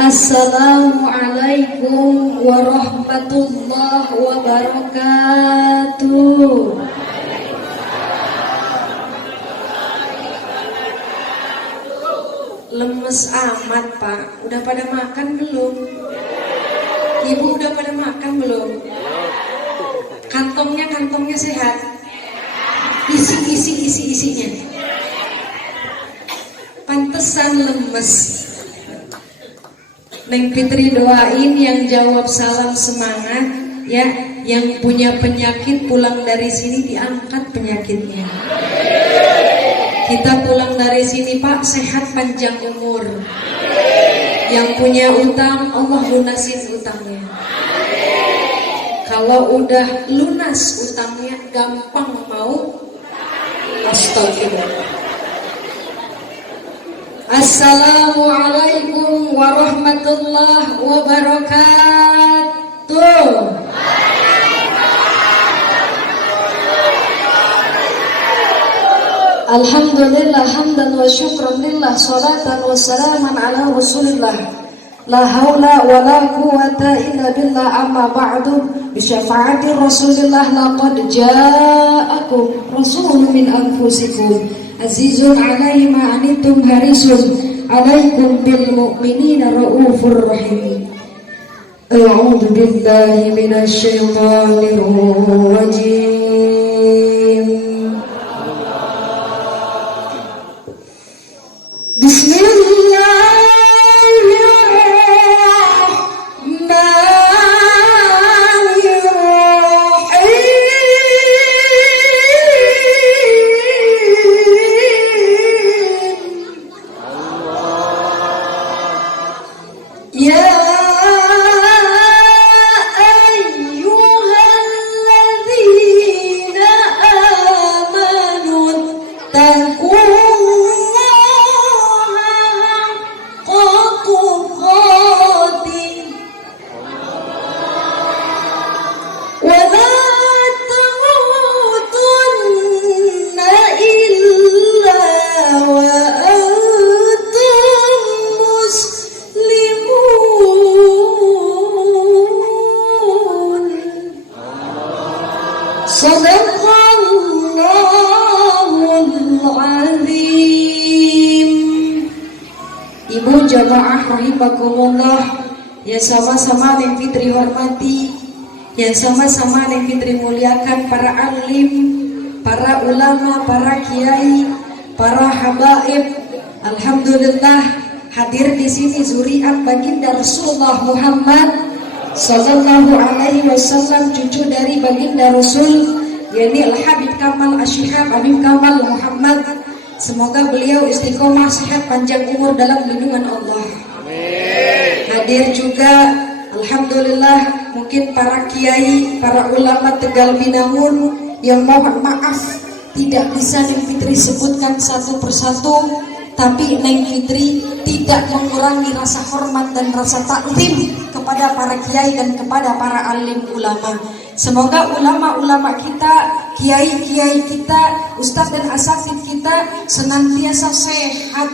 Assalamualaikum warahmatullahi wabarakatuh. Lemes amat Pak. Udah pada makan belum? Ibu udah pada makan belum? Kantongnya sehat. Isinya. Pantesan lemes. Neng Fitri doain yang jawab salam semangat ya, yang punya penyakit pulang dari sini diangkat penyakitnya. Kita pulang dari sini Pak sehat panjang umur. Yang punya utang Allah lunasin utangnya. Kalau udah lunas utangnya gampang mau. Astagfirullah. Assalamualaikum warahmatullahi wabarakatuh. Alhamdulillah hamdan wa syukran lillah, salatan wa salaman ala rasulillah. La haula wa la quwata illa billah, amma ba'du. Bi syafaati rasulillah laqad ja'akum rasulun min anfusikum azizun alaihi ma anittum harisun alaikum bil mu'minina raufur rahim. A'udzu billahi minasy syaithanir rajim. Ibu jamaah rahimakumullah, yang sama-sama Neng Fitri hormati, yang sama-sama Neng Fitri muliakan, para alim, para ulama, para kiai, para habaib. Alhamdulillah hadir di sini zuriat baginda Rasulullah Muhammad sallallahu alaihi wasallam, cucu dari baginda Rasul, yakni Al-Habib Kamal Asyihab Habib Kamal Muhammad. Semoga beliau istiqomah sehat panjang umur dalam lindungan Allah. Amin. Hadir juga alhamdulillah mungkin para kiai, para ulama Tegal Binangun yang mohon maaf tidak bisa Neng Fitri sebutkan satu persatu, tapi Neng Fitri tidak mengurangi rasa hormat dan rasa taklim kepada para kiai dan kepada para alim ulama. Semoga ulama-ulama kita, kiai-kiai kita, ustadz dan asatidz kita senantiasa sehat.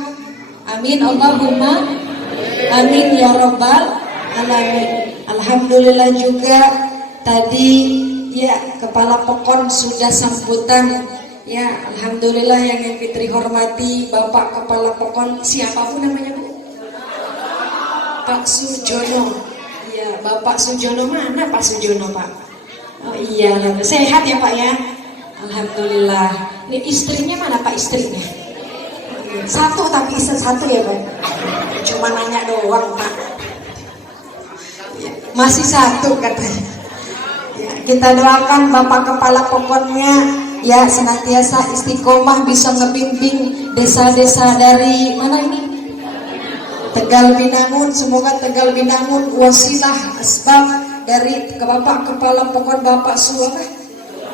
Amin Allahumma amin ya rabbal alamin. Alhamdulillah juga tadi ya Kepala Pekon sudah sambutan. Ya alhamdulillah yang Fitri hormati Bapak Kepala Pekon, siapapun namanya Bu? Pak Sujono. Ya Bapak Sujono, mana Pak Sujono Pak? Oh iya, sehat ya Pak ya. Alhamdulillah. Ini istrinya mana Pak istrinya? Satu tapi istri satu ya Pak. Cuma nanya doang Pak. Ya, masih satu katanya. Ya, kita doakan Bapak Kepala Pokoknya ya senantiasa istiqomah, bisa ngebimbing desa-desa dari mana ini? Tegal Binangun. Semoga Tegal Binangun wasilah asbab dari Bapak Kepala Pokon Bapak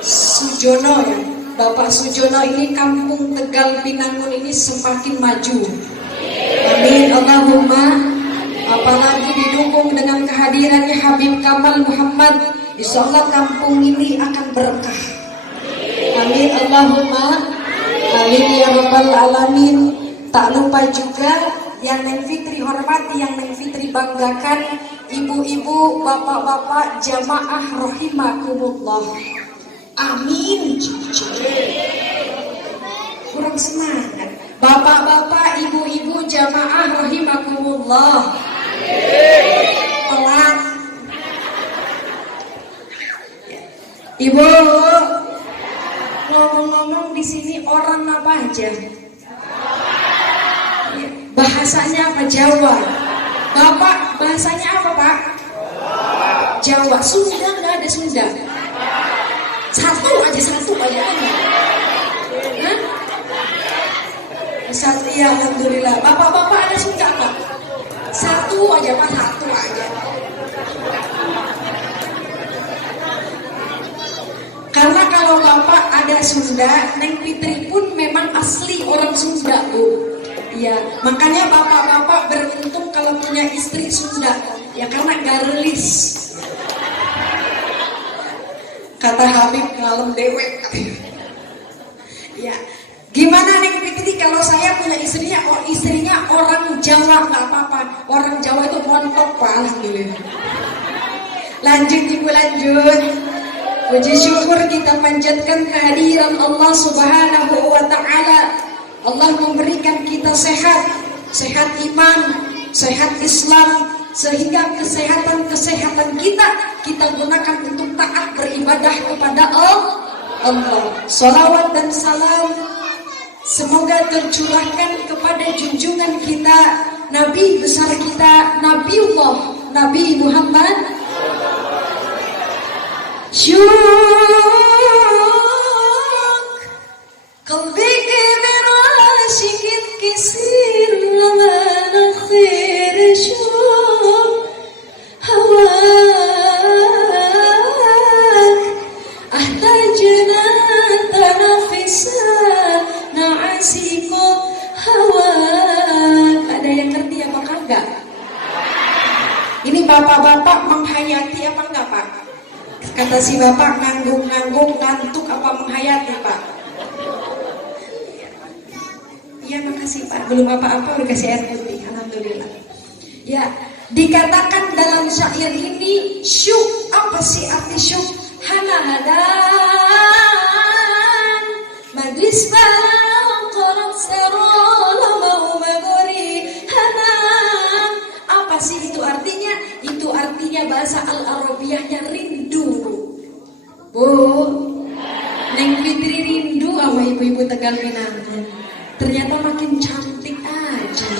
Sujono ya. Bapak Sujono ini kampung Tegal Binangun ini semakin maju. Amin Allahumma. Apalagi didukung dengan kehadirannya Habib Kamal Muhammad, insyaallah kampung ini akan berkah. Amin Allahumma amin ya rabbal alamin. Tak lupa juga yang Neng Fitri hormati, yang Neng Fitri banggakan, ibu-ibu, bapak-bapak, jamaah rahimakumullah. Amin. Kurang semangat. Bapak-bapak, ibu-ibu, jamaah rahimakumullah. Pelan. Ibu, ngomong-ngomong di sini orang apa aja? Bahasanya apa? Jawa. Bapak bahasanya apa, Pak? Jawa. Sunda nggak ada Sunda. Satu aja. Hah? Satu, ya alhamdulillah. Bapak-bapak ada Sunda nggak? Satu aja, Pak. Satu aja. Karena kalau Bapak ada Sunda, Neng Fitri pun memang asli orang Sunda, Bu. Ya, makanya bapak-bapak beruntung kalau punya istri Sunda. Ya karena garelis. Kata Habib ngalem dewek. Ya, gimana Neng Fitri kalau saya punya istrinya orang Jawa, nggak apa-apa. Orang Jawa itu montok, Pak. Alhamdulillah. Lanjut Ibu, lanjut. Puji syukur kita panjatkan kehadiran Allah Subhanahu wa Ta'ala. Allah memberikan kita sehat iman, sehat Islam, sehingga kesehatan kita gunakan untuk taat beribadah kepada Allah. Salawat dan salam semoga tercurahkan kepada junjungan kita, Nabi besar kita, Nabi Muhammad. قلبك براشك كسير لما نخير شوق هواك أحتاجنا تنافسا نعسيكو هواك. Ada yang ngerti apa kagak? Ini bapak-bapak menghayati apa enggak, Pak? Kata si bapak ngangguk-ngangguk ngantuk apa menghayati, Pak? Ya makasih Pak, belum apa-apa udah kasih air putih, alhamdulillah. Ya, dikatakan dalam syair ini syuk, apa sih arti syuk? Hanahadan majlis balang qarat serola mau megori hanan. Apa sih itu artinya? Itu artinya bahasa Al-Arabiyahnya rindu. Bu, Neng Fitri rindu sama ibu-ibu Tegal Pinang. Ternyata makin cantik aja.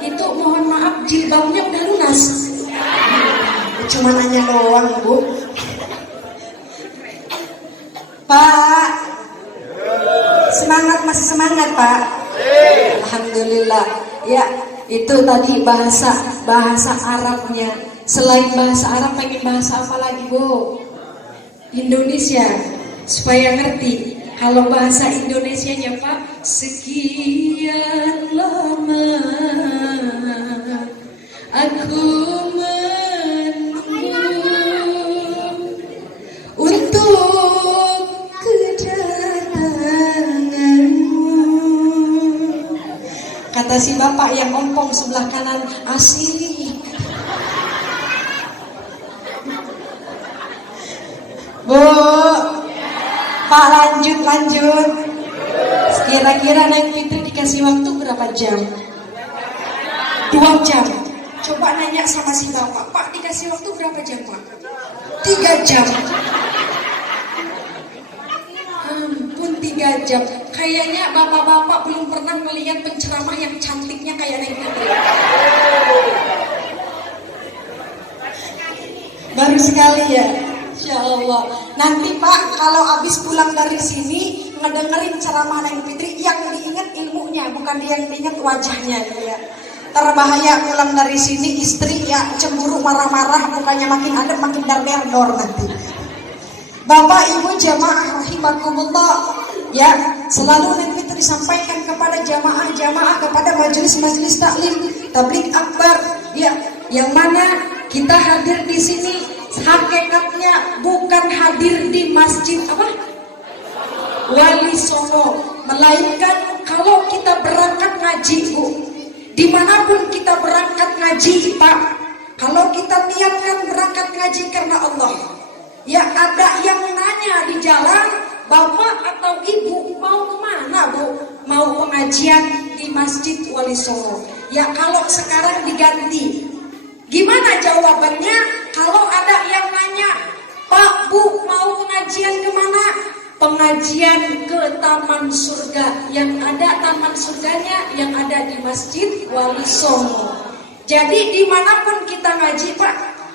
Itu mohon maaf jilbabnya udah lunas. Cuma nanya doang, Bu. Pak, semangat, masih semangat, Pak? Alhamdulillah. Ya, itu tadi bahasa Arabnya. Selain bahasa Arab, pengen bahasa apa lagi, Bu? Indonesia, supaya ngerti. Kalau bahasa Indonesianya, Pak, sekian lama aku menunggu untuk kedatanganmu. Kata si bapak yang ompong sebelah kanan, asik. Bu, Pak, lanjut. Kira-kira Neng Fitri dikasih waktu berapa jam? 2 jam. Coba nanya sama si bapak, Pak dikasih waktu berapa jam, Pak? 3 jam. Ampun, 3 jam. Kayaknya bapak-bapak belum pernah melihat penceramah yang cantiknya kayak Neng Fitri. Baru sekali ya. Insya Allah. Nanti Pak kalau habis pulang dari sini ngedengerin ceramah Neng Fitri, yang diingat ilmunya, bukan yang diingat wajahnya ya. Terbahaya pulang dari sini istri ya cemburu marah-marah, bukannya makin adem makin dar-dor nanti. Bapak Ibu jamaah rahimakumullah, ya selalu Neng Fitri sampaikan kepada jamaah-jamaah, kepada majelis-majelis taklim, tabligh akbar, ya yang mana kita hadir di sini hakikatnya bukan hadir di masjid apa? Wali Songo, melainkan kalau kita berangkat ngaji, Bu, Dimanapun kita berangkat ngaji Pak, kalau kita niatkan berangkat ngaji karena Allah, ya ada yang nanya di jalan, bapak atau ibu mau kemana bu? Mau pengajian di Masjid Wali Songo. Ya kalau sekarang diganti, gimana jawabannya? Kalau ada yang nanya, Pak Bu mau pengajian kemana? Pengajian ke Taman Surga. Yang ada taman surganya yang ada di Masjid Wali Songo. Jadi dimanapun kita ngaji Pak,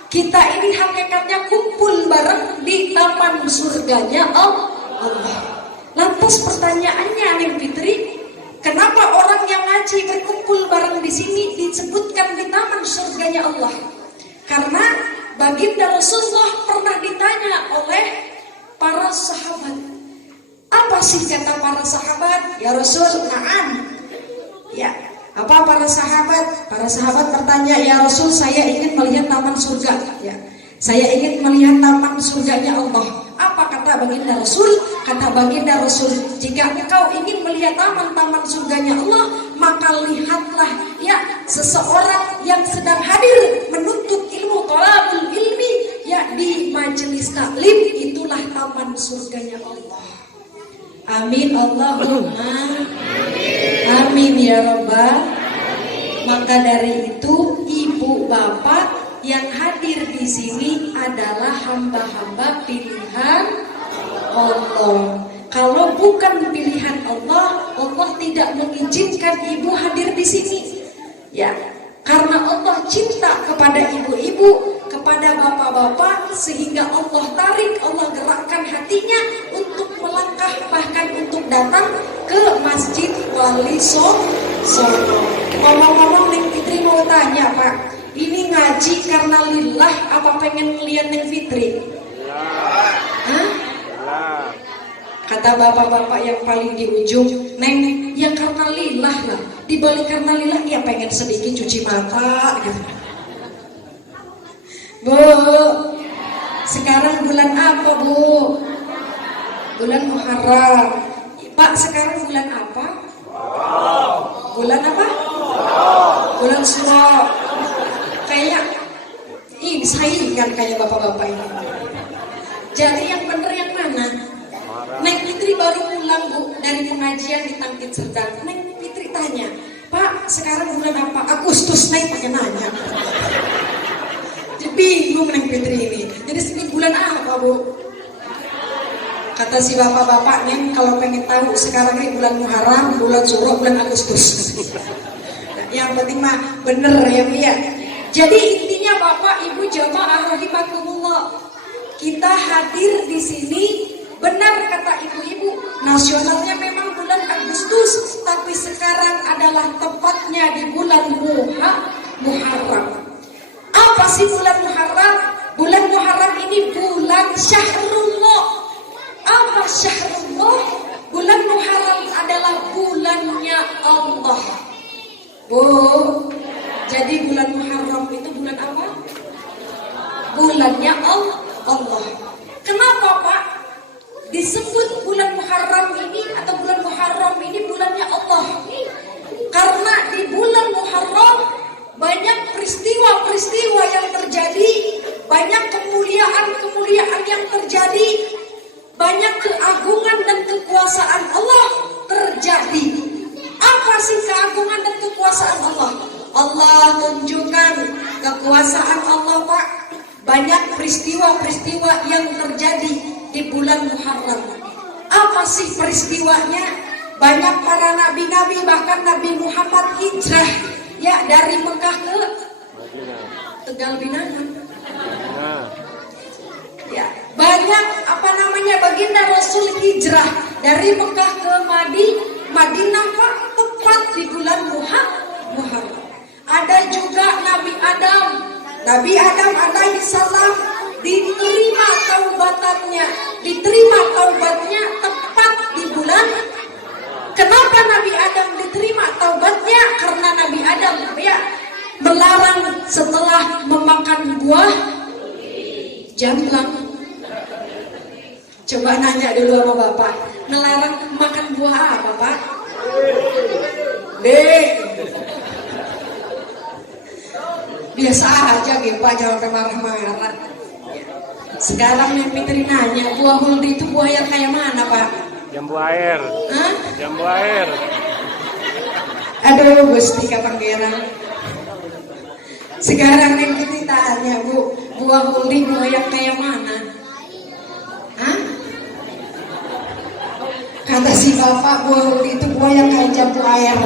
kita ini hakikatnya kumpul bareng di taman surganya Allah. Lantas pertanyaannya Neng Fitri, kenapa orang yang ngaji berkumpul bareng di sini disebutkan di taman surganya Allah? Karena baginda Rasulullah pernah ditanya oleh para sahabat. Apa sih kata para sahabat? Ya Rasul, na'am. Ya, apa para sahabat? Para sahabat bertanya, ya Rasul, saya ingin melihat taman surga. Ya, saya ingin melihat taman surganya Allah. Apa kata baginda Rasul? Kata baginda Rasul, jika engkau ingin melihat taman-taman surganya Allah, maka lihatlah ya seseorang yang sedang hadir menuntut ilmu, thalabul ilmi, ya di majelis taklim, itulah taman surganya Allah. Amin Allahumma amin ya Rabbal. Maka dari itu ibu bapak yang hadir di sini adalah hamba-hamba pilihan Allah. Kalau bukan pilihan Allah, Allah tidak mengizinkan ibu hadir di sini. Ya, karena Allah cinta kepada ibu-ibu, kepada bapak-bapak, sehingga Allah tarik, Allah gerakkan hatinya untuk melangkah, bahkan untuk datang ke Masjid Wali Songo. Ngomong-ngomong, Neng Fitri mau tanya Pak, ini ngaji karena lillah apa pengen ngeliat Neng Fitri? Hah? Kata bapak-bapak yang paling di ujung, Neng, ya karena lillah lah. Dibalik karena lillah, ya pengen sedikit cuci mata gitu. Bu, sekarang bulan apa Bu? Bulan Muharram. Pak, sekarang bulan apa? Bulan apa? Bulan Syawal. Kayak saingan kayak bapak-bapak ini. Jadi yang bener yang mana? Neng Fitri baru pulang Bu dari pengajian di Tangkit Serdang. Neng Fitri tanya, Pak sekarang bulan apa? Agustus. Neng pakai nanya. Jadi bingung Neng Fitri ini. Jadi ini bulan apa Bu? Kata si bapak-bapak, Neng kalau pengen tahu sekarang ini bulan Muharram, bulan Syuro, bulan Agustus. Yang penting mah bener ya Bu ya. Jadi intinya Bapak Ibu jamaah rahimakumullah, kita hadir di sini benar kata ibu-ibu, nasionalnya memang bulan Agustus, tapi sekarang adalah tepatnya di bulan Muharram. Apa sih bulan Muharram? Bulan Muharram ini bulan Syahrullah. Apa Syahrullah? Bulan Muharram adalah bulannya Allah. Bu, jadi bulan Muharram itu bulan apa? Bulannya Allah. Kenapa Pak disebut bulan Muharram ini atau bulan Muharram ini bulannya Allah? Karena di bulan Muharram banyak peristiwa-peristiwa yang terjadi, banyak kemuliaan-kemuliaan yang terjadi, banyak keagungan dan kekuasaan Allah terjadi. Apa sih keagungan dan kekuasaan Allah? Allah tunjukkan kekuasaan Allah Pak. Banyak peristiwa-peristiwa yang terjadi di bulan Muharram. Apa sih peristiwanya? Banyak para nabi-nabi, bahkan Nabi Muhammad hijrah ya dari Mekah ke Tegal Binangan. Ya, banyak baginda Rasul hijrah dari Mekah ke Madinah Pak, tepat di bulan Muharram. Ada juga Nabi Adam alaihissalam diterima taubatnya tepat di bulan. Kenapa Nabi Adam diterima taubatnya? Karena Nabi Adam ya melarang setelah memakan buah jamblang. Coba nanya dulu sama Bapak, melarang makan buah apa Pak? biasa aja gitu Pak, jangan sampai marah-marah. Sekarang Neng Fitri nanya, buah huldi itu buah yang kayak mana Pak? Jambu air. Hah? Jambu air. Aduh Gusti Kapanggera. Sekarang Neng Fitri tanya Bu, buah huldi buah yang kayak mana? Hah? Kata si bapak buah huldi itu buah yang kayak jambu air.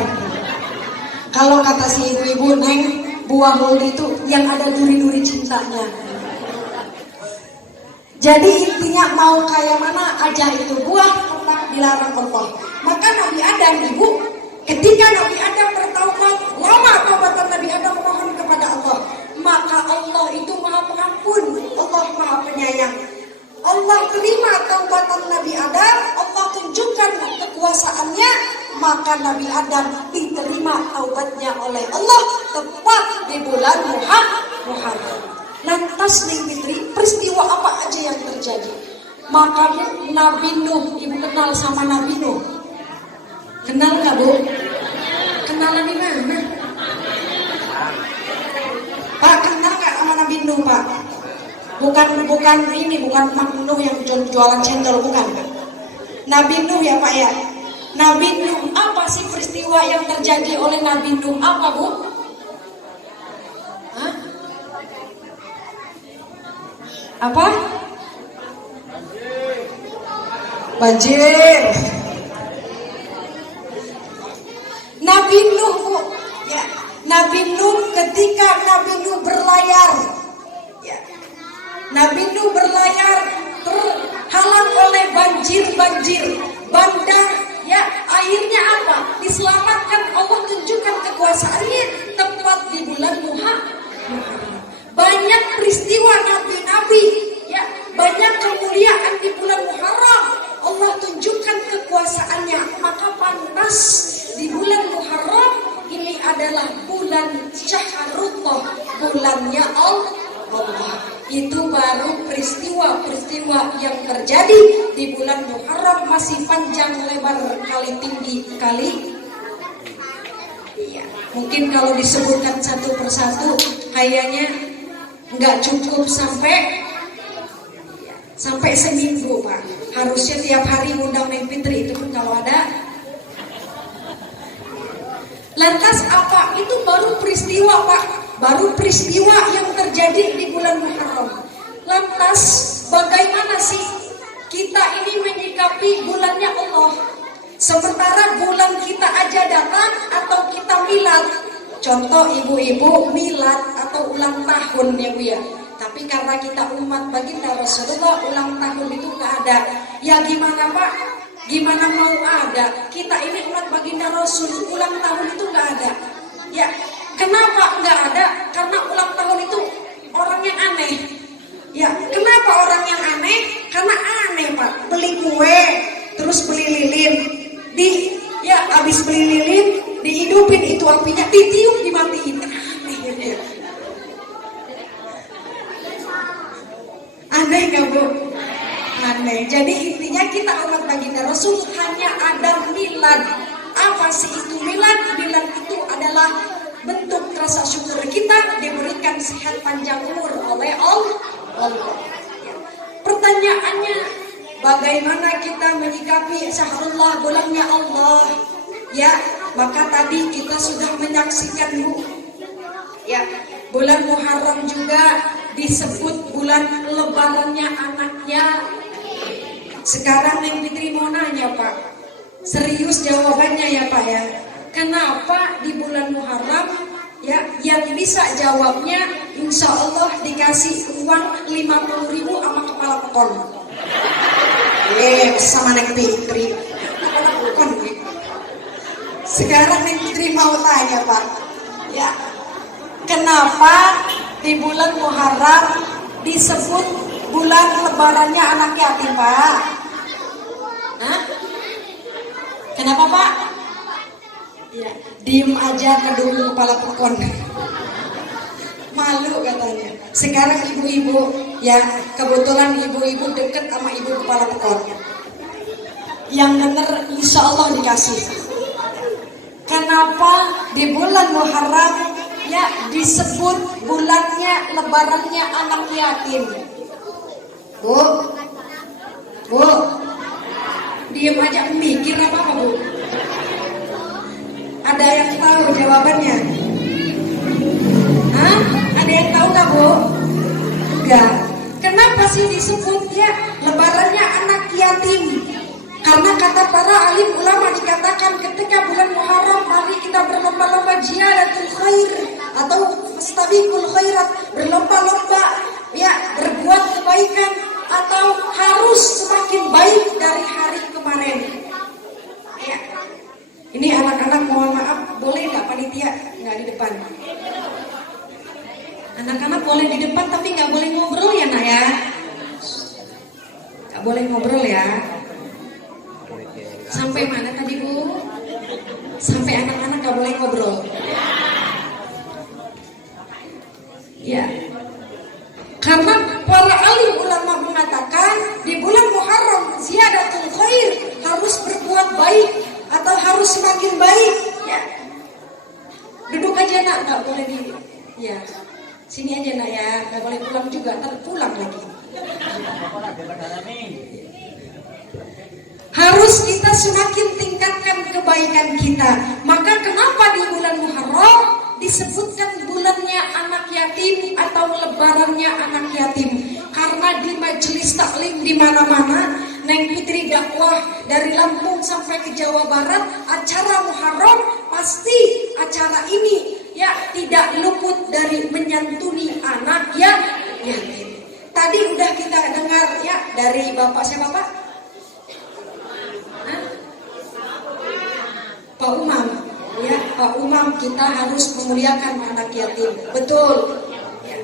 Kalau kata si ibu-ibu Neng, buah huldi itu yang ada duri-duri cintanya. Jadi intinya mau kayak mana aja itu buah tetap dilarang Allah. Maka Nabi Adam ibu, ketika Nabi Adam bertaubat, lama taubatan Nabi Adam memohon kepada Allah, maka Allah itu maha pengampun, Allah maha penyayang. Allah terima taubatan Nabi Adam, Allah tunjukkan kekuasaannya, maka Nabi Adam diterima taubatnya oleh Allah tepat di bulan Muharram. Lantas Neng Fitri, peristiwa apa aja yang terjadi? Makanya Nabi Nuh, ibu kenal sama Nabi Nuh? Kenal nggak Bu? Kenalan di mana? Pak, kenal nggak sama Nabi Nuh Pak? Bukan ini, bukan Mak Nuh yang jualan cendol, bukan. Nabi Nuh ya Pak ya. Nabi Nuh, apa sih peristiwa yang terjadi oleh Nabi Nuh? Apa Bu? Hah? Apa? Banjir. Nabi Nuh Bu, ya. Nabi Nuh ketika Nabi Nuh berlayar, ya. Nabi Nuh berlayar terhalang oleh banjir, bandang, ya. Akhirnya apa? Diselamatkan, Allah tunjukkan kekuasaannya tepat di bulan Muharram. Banyak peristiwa nabi-nabi, ya, banyak kemuliaan di bulan Muharram. Allah tunjukkan kekuasaannya, maka pantas di bulan Muharram ini adalah bulan Syahrullah, bulannya Allah. Itu baru peristiwa-peristiwa yang terjadi di bulan Muharram, masih panjang lebar kali tinggi kali. Iya, mungkin kalau disebutkan satu persatu kayaknya nggak cukup sampai seminggu Pak. Harusnya tiap hari undang Neng Fitri, itu pun kalau ada. Lantas apa? Itu baru peristiwa Pak, baru peristiwa yang terjadi di bulan Muharram. Lantas bagaimana sih kita ini menyikapi bulannya Allah? Sementara bulan kita aja datang atau kita milad. Contoh ibu-ibu milad atau ulang tahun ya Bu ya. Tapi karena kita umat baginda Rasulullah, ulang tahun itu nggak ada. Ya gimana Pak? Gimana mau ada? Kita ini umat baginda Rasul, ulang tahun itu nggak ada. Ya, kenapa nggak ada? Karena ulang tahun itu orang yang aneh. Ya, kenapa orang yang aneh? Karena aneh Pak. Beli kue, terus beli lilin, habis beli lilin, dihidupin itu apinya, ditiup, dimatiin. Aneh ya. Aneh gak Bu? Aneh. Jadi intinya kita umat baginda Rasul hanya ada milad. Apa sih itu milad? Milad itu adalah bentuk rasa syukur kita diberikan sehat panjang umur oleh Allah. Pertanyaannya, bagaimana kita menyikapi Syahrullah, bulannya Allah? Ya, maka tadi kita sudah menyaksikan Bu. Ya, bulan Muharram juga disebut bulan lebarannya anaknya. Sekarang Neng Fitri mau nanya Pak, serius jawabannya ya Pak ya. Kenapa di bulan Muharram? Ya, yang bisa jawabnya insya Allah dikasih uang 50.000 sama kepala pekon. Sama Neng Fitri. Kepala pekon. Sekarang Neng Fitri mau tanya Pak. Ya, kenapa di bulan Muharram disebut bulan lebarannya anak yatim Pak? Hah? Kenapa Pak? Ya, diem aja kedua kepala pekon. Malu katanya. Sekarang ibu-ibu, ya kebetulan ibu-ibu deket sama ibu kepala pekon. Yang bener insya Allah dikasih. Kenapa di bulan Muharram ya disebut bulannya lebarannya anak yatim? Bu, Bu, diem aja mikir apa Bu? Ada yang tahu jawabannya? Hah? Ada yang tahu nggak Bu? Enggak. Kenapa sih disebut ya lebarannya anak yatim? Karena kata para alim ulama dikatakan ketika bulan Muharram mari kita berlomba-lomba ziyadatul khair atau fastabiqul khairat, berlomba-lomba ya berbuat kebaikan atau harus semakin baik dari hari kemarin. Ya. Ini anak-anak mohon maaf, boleh nggak panitia nggak di depan? Anak-anak boleh di depan tapi nggak boleh ngobrol ya nak ya? Nggak boleh ngobrol ya. Sampai mana tadi Bu? Sampai anak-anak nggak boleh ngobrol. Ya. Karena para alim ulama mengatakan di bulan Muharram ziyadatul khair, harus berbuat baik atau harus semakin baik. Ya. Duduk aja nak, nggak boleh di. Ya. Sini aja nak ya, nggak boleh pulang juga, ntar pulang lagi. Harus kita semakin tingkatkan kebaikan kita. Maka kenapa di bulan Muharram disebutkan bulannya anak yatim atau lebarannya anak yatim? Karena di majelis taklim di mana-mana, Neng Fitri dakwah dari Lampung sampai ke Jawa Barat, acara Muharram pasti acara ini ya tidak luput dari menyantuni anak yatim. Tadi udah kita dengar ya dari Bapak siapa Pak? Pak Umam, ya Pak Umam, kita harus memuliakan anak yatim, betul. Ya.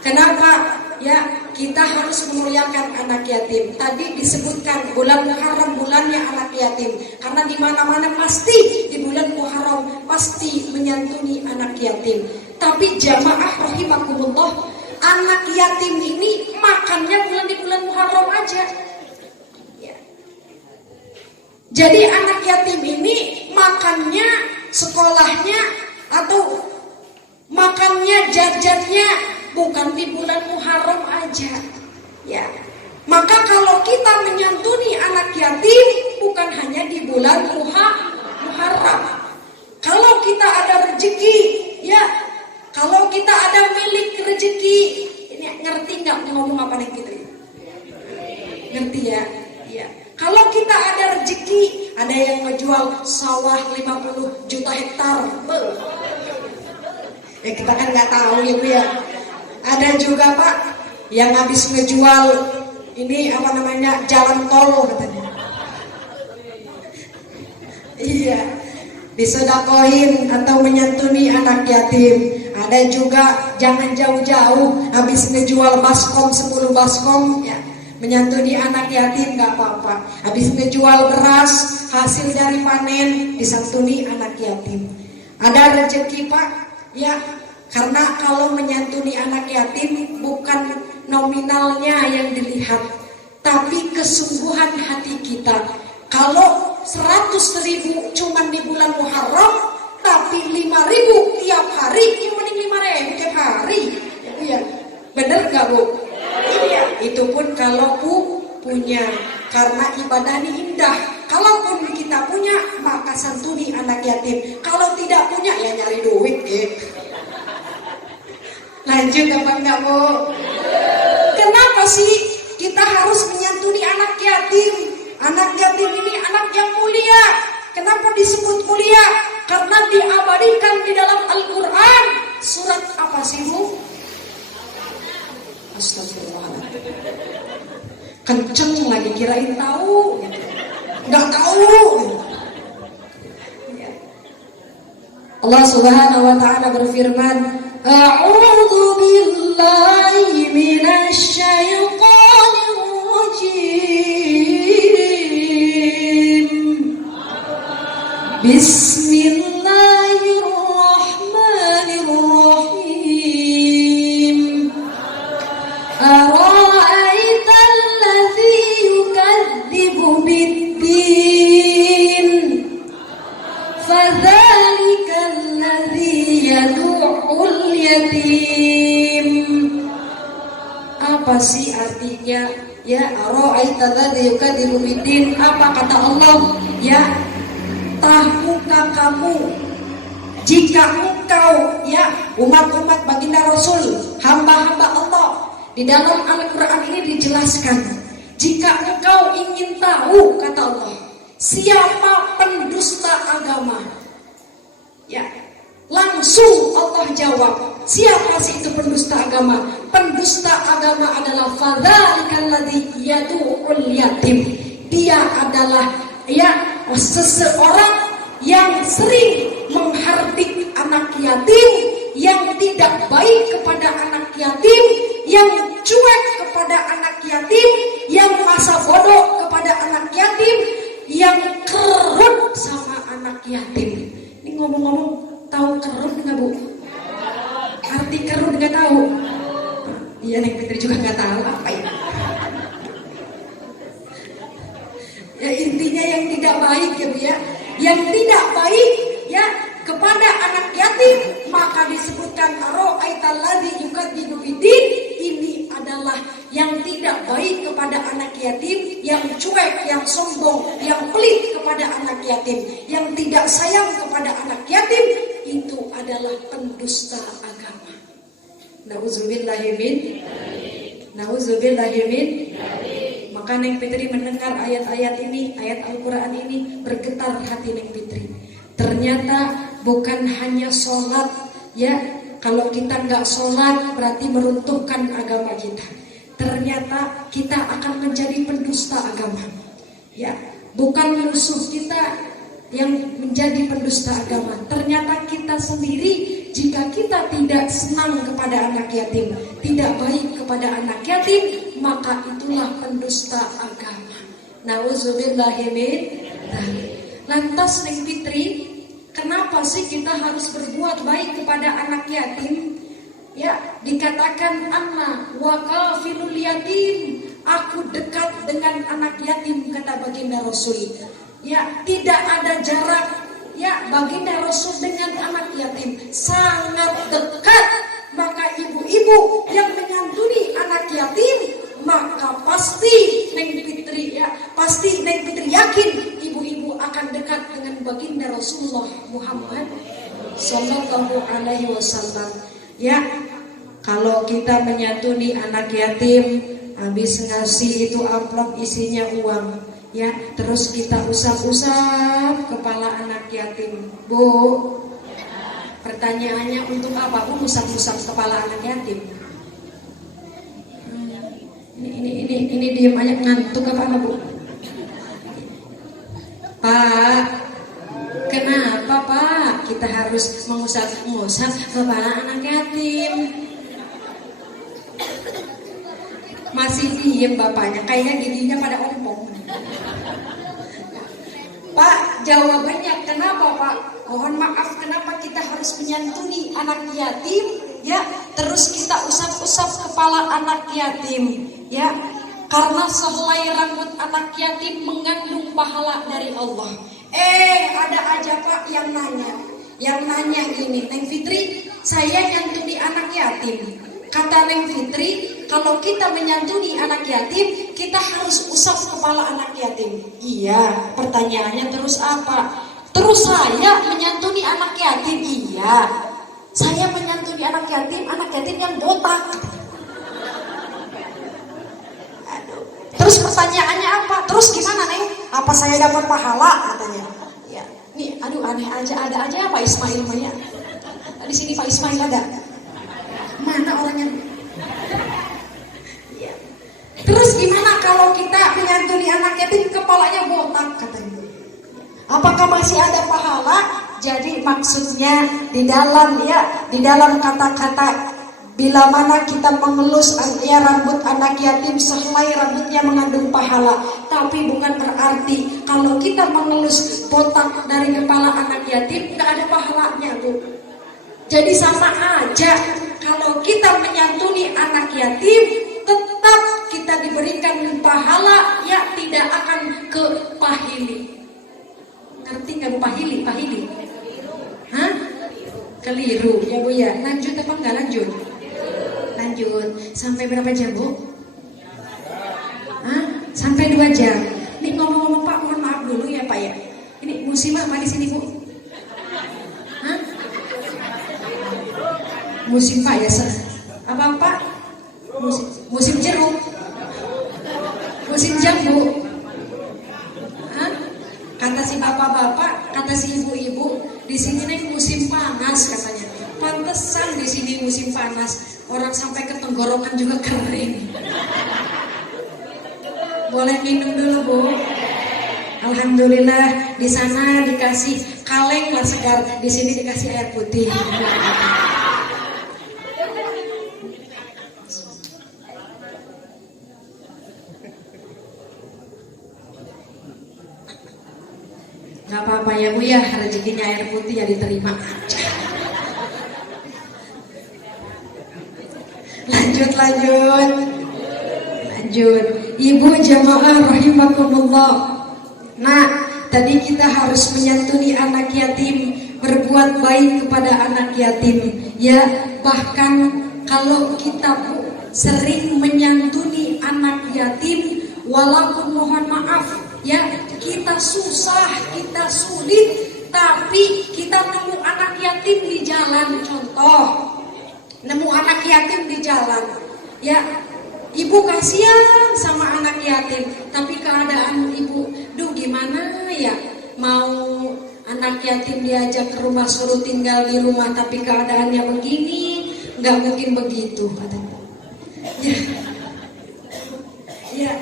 Kenapa? Ya kita harus memuliakan anak yatim. Tadi disebutkan bulan Muharram bulannya anak yatim, karena di mana-mana pasti di bulan Muharram pasti menyantuni anak yatim. Tapi jamaah rahimakumullah, anak yatim ini makannya di bulan Muharram aja. Jadi anak yatim ini makannya, sekolahnya, atau makannya, jajannya bukan di bulan Muharram aja. Ya. Maka kalau kita menyantuni anak yatim bukan hanya di bulan Muharram. Kalau kita ada rezeki, ya, kalau kita ada milik rezeki, ini ngerti nggak ngomong apa nih Fitri? Ngerti ya? Ya. Kalau kita ada rezeki, ada yang ngejual sawah 50 juta hektar. Ya kita kan nggak tahu ya Bu ya. Ada juga Pak yang habis ngejual ini apa namanya jalan tol katanya. Iya, disedekahin atau menyantuni anak yatim. Ada juga jangan jauh-jauh habis ngejual baskom 10 baskom ya. Menyantuni anak yatim gak apa-apa. Habis ngejual beras hasil dari panen disantuni anak yatim. Ada rezeki Pak ya, karena kalau menyantuni anak yatim bukan nominalnya yang dilihat, tapi kesungguhan hati kita. Kalau 100.000 cuman di bulan Muharram, tapi 5.000 tiap hari, yang mending 5.000 tiap hari ya, bener gak Bu? Iya, itu pun kalau punya, karena ibadah ini indah. Kalaupun kita punya, maka santuni anak yatim. Kalau tidak punya, ya nyari duit ya. Lanjut apa enggak Bu? Kenapa sih kita harus menyantuni anak yatim? Anak yatim ini anak yang mulia. Kenapa disebut mulia? Karena diabadikan di dalam Al-Quran. Surat apa sih Bu? Astagfirullahaladzim. Kenceng lagi kirain tahu, nggak tahu. Allah Subhanahu wa taala berfirman, A'udzu billahi minasy syaithanir rajim. Bismillahirrahmanirrahim. أرأيت الذي يكذب بالدين فذلك الذي يدع yatim. Apa sih artinya? Ya, ara'aita alladzi yukadzibu biddin. Apa kata Allah? Ya, tahukah kamu jika engkau, ya, umat-umat baginda Rasul, hamba-hamba Allah, di dalam Al-Quran ini dijelaskan, jika engkau ingin tahu, kata Allah, siapa pendusta agama, ya, langsung Allah jawab, siapa sih itu pendusta agama? Pendusta agama adalah fadzalikal ladzi yad'ul yatim. Dia adalah, ya, seseorang yang sering menghardik anak yatim, yang tidak baik kepada anak yatim, yang cuek kepada anak yatim, yang masa bodoh kepada anak yatim, yang kerut sama anak yatim. Ini ngomong-ngomong, tahu kerut nggak Bu? Arti kerut nggak tahu? Iya, Neng Fitri juga nggak tahu apa itu. Ya, intinya yang tidak baik ya Bu ya, yang tidak baik ya kepada anak yatim, maka disebutkan ara'aital ladzi yukadzibu biddin. Ini adalah yang tidak baik kepada anak yatim, yang cuek, yang sombong, yang pelit kepada anak yatim, yang tidak sayang kepada anak yatim, itu adalah pendusta agama. Nauzubillahi min. Maka Neng Fitri mendengar ayat-ayat ini, ayat Al-Quran ini, bergetar hati Neng Fitri. Ternyata bukan hanya sholat, ya, kalau kita nggak sholat berarti meruntuhkan agama kita. Ternyata kita akan menjadi pendusta agama, ya, bukan musuh kita yang menjadi pendusta agama. Ternyata kita sendiri, jika kita tidak senang kepada anak yatim, tidak baik kepada anak yatim, maka itulah pendusta agama. Nauzubillahi min dzalik. Lantas Neng Fitri, kenapa sih kita harus berbuat baik kepada anak yatim? Ya, dikatakan anna wa kafilul yatim, aku dekat dengan anak yatim, kata baginda Rasul. Ya, tidak ada jarak, ya, baginda Rasul dengan anak yatim sangat dekat. Maka ibu-ibu yang menyantuni anak yatim, maka pasti Neng Fitri, ya, pasti Neng Fitri yakin ibu-ibu akan dekat dengan baginda Rasulullah Muhammad Sallallahu Alaihi Wasallam. Ya, kalau kita menyantuni anak yatim, habis ngasih itu amplop isinya uang, ya, terus kita usap-usap kepala anak yatim. Bu, pertanyaannya, untuk apa Bu usap-usap kepala anak yatim? Ini diem aja, ngantuk apa Bu? Pak, kenapa Pak kita harus mengusap kepala anak yatim? Masih diem bapaknya, kayaknya giginya pada ompong. Pak, jawabannya kenapa Pak? Mohon maaf, kenapa kita harus menyantuni anak yatim? Ya, terus kita usap-usap kepala anak yatim. Ya, karena sehelai rambut anak yatim mengandung pahala dari Allah. Ada aja Pak yang nanya. Yang nanya ini, Neng Fitri, saya nyantuni anak yatim. Kata Neng Fitri, kalau kita menyantuni anak yatim, kita harus usap kepala anak yatim. Iya, pertanyaannya terus apa? Terus saya menyantuni anak yatim? Iya, saya menyantuni anak yatim yang botak. Aduh. Terus pertanyaannya apa? Terus gimana Neng? Apa saya dapat pahala? Katanya. Ya, nih, aduh aneh aja, ada aja Pak Ismail Maya. Di sini Pak Ismail ada. Mana orangnya? Ya. Terus gimana kalau kita menyantuni anak yatim kepalanya botak, katanya? Apakah masih ada pahala? Jadi maksudnya di dalam kata-kata bila mana kita mengelus rambut anak yatim sehelai rambutnya mengandung pahala, tapi bukan berarti kalau kita mengelus botak dari kepala anak yatim nggak ada pahalanya Bu. Jadi sama aja, kalau kita menyantuni anak yatim tetap kita diberikan pahala, ya, tidak akan ke pahili. Ngerti nggak Bu pahili? Hah? Keliru ya Bu ya. Lanjut apa enggak lanjut? Lanjut. Sampai berapa jam Bu? Hah? Sampai 2 jam. Nih ngomong-ngomong Pak, mohon maaf dulu ya Pak ya. Ini musim apa di sini Bu? Hah? Musim Pak ya? Apa Pak? Musim jeruk. Musim jambu. Hah? Kata si bapak-bapak, kata si ibu-ibu, di sini nih musim panas katanya. Pantesan di sini musim panas. Orang sampai ke tenggorokan juga kering. Boleh minum dulu Bu. Alhamdulillah di sana dikasih kaleng lah segar, di sini dikasih air putih. Gak apa-apa ya Bu ya, rezekinya air putih ya diterima aja. Lanjut. Ibu jamaah rahimakumullah. Nah, tadi kita harus menyantuni anak yatim, berbuat baik kepada anak yatim. Ya, bahkan kalau kita sering menyantuni anak yatim, walaupun mohon maaf ya, kita susah, kita sulit, tapi kita nemu anak yatim di jalan. Contoh, nemu anak yatim di jalan, ya ibu kasihan sama anak yatim, tapi keadaan ibu, duh gimana ya, mau anak yatim diajak ke rumah suruh tinggal di rumah, tapi keadaannya begini, nggak mungkin begitu katanya. Ya,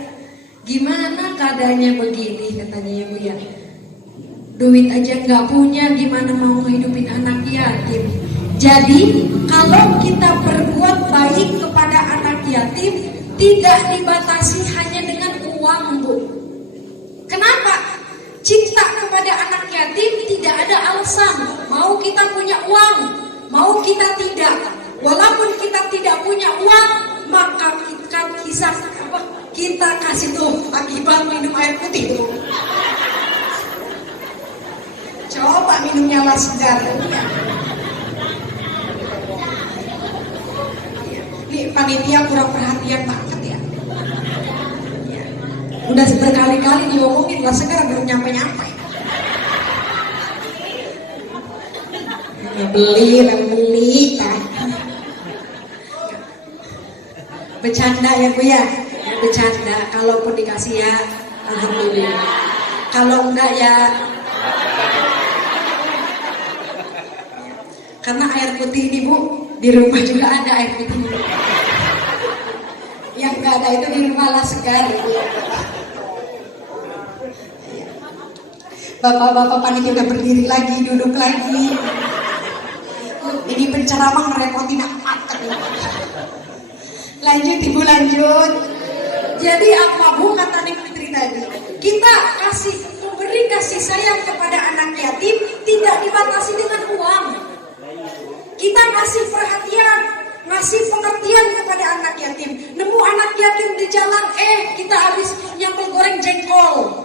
gimana keadaannya begini katanya ya Bu ya. Duit aja nggak punya, gimana mau ngehidupin anak yatim. Jadi kalau kita berbuat baik kepada anak yatim, tidak dibatasi hanya dengan uang Bu. Kenapa? Cinta kepada anak yatim tidak ada alasan. Mau kita punya uang, mau kita tidak. Walaupun kita tidak punya uang, maka kita kasih tuh akibat minum air putih tuh. Coba minumnya lah segar. Nih panitia kurang perhatian banget ya. Udah berkali-kali diomongin lah segar belum nyampe-nyampe. Beli kan. Bercanda ya Bu ya. Bercanda, kalaupun dikasih ya alhamdulillah. Kalau enggak ya, karena air putih ini Bu, di rumah juga ada air putih. Yang enggak ada itu di rumah lah segar Bu. Bapak-bapak panitia udah berdiri lagi, duduk lagi. Ini penceramah ngerepotin amat. Lanjut Ibu, lanjut. Jadi apa Bu kata Nek Fitri tadi? Kita memberi kasih sayang kepada anak yatim tidak dibatasi dengan uang. Kita ngasih perhatian, ngasih pengertian kepada anak yatim. Nemu anak yatim di jalan, kita habis nyambel goreng jengkol.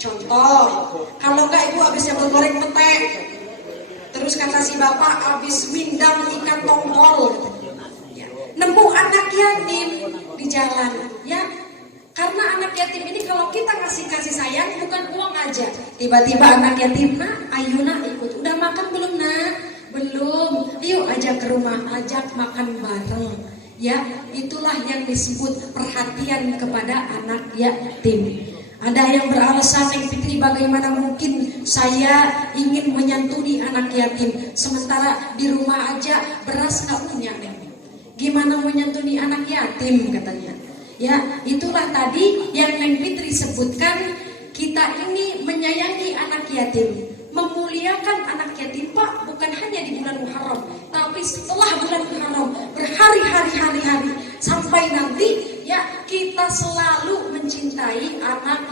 Contoh, kalau enggak Ibu habis nyambel goreng petek. Terus kata si bapak habis mindang ikan tongkol. Nemu anak yatim di jalan, ya. Karena anak yatim ini kalau kita ngasih kasih sayang bukan uang aja. Tiba-tiba anak yatim, nak, ayo nak ikut. Udah makan belum nak? Belum. Yuk ajak ke rumah, ajak makan bareng. Ya, itulah yang disebut perhatian kepada anak yatim. Ada yang beralasan, Neng Fitri, bagaimana mungkin saya ingin menyantuni anak yatim sementara di rumah aja beras nggak punya, Neng. Gimana menyantuni anak yatim katanya. Ya, itulah tadi yang Neng Fitri sebutkan, kita ini menyayangi anak yatim, memuliakan anak yatim Pak, bukan hanya di bulan Muharram, tapi setelah bulan Muharram berhari-hari sampai nanti ya kita selalu mencintai anak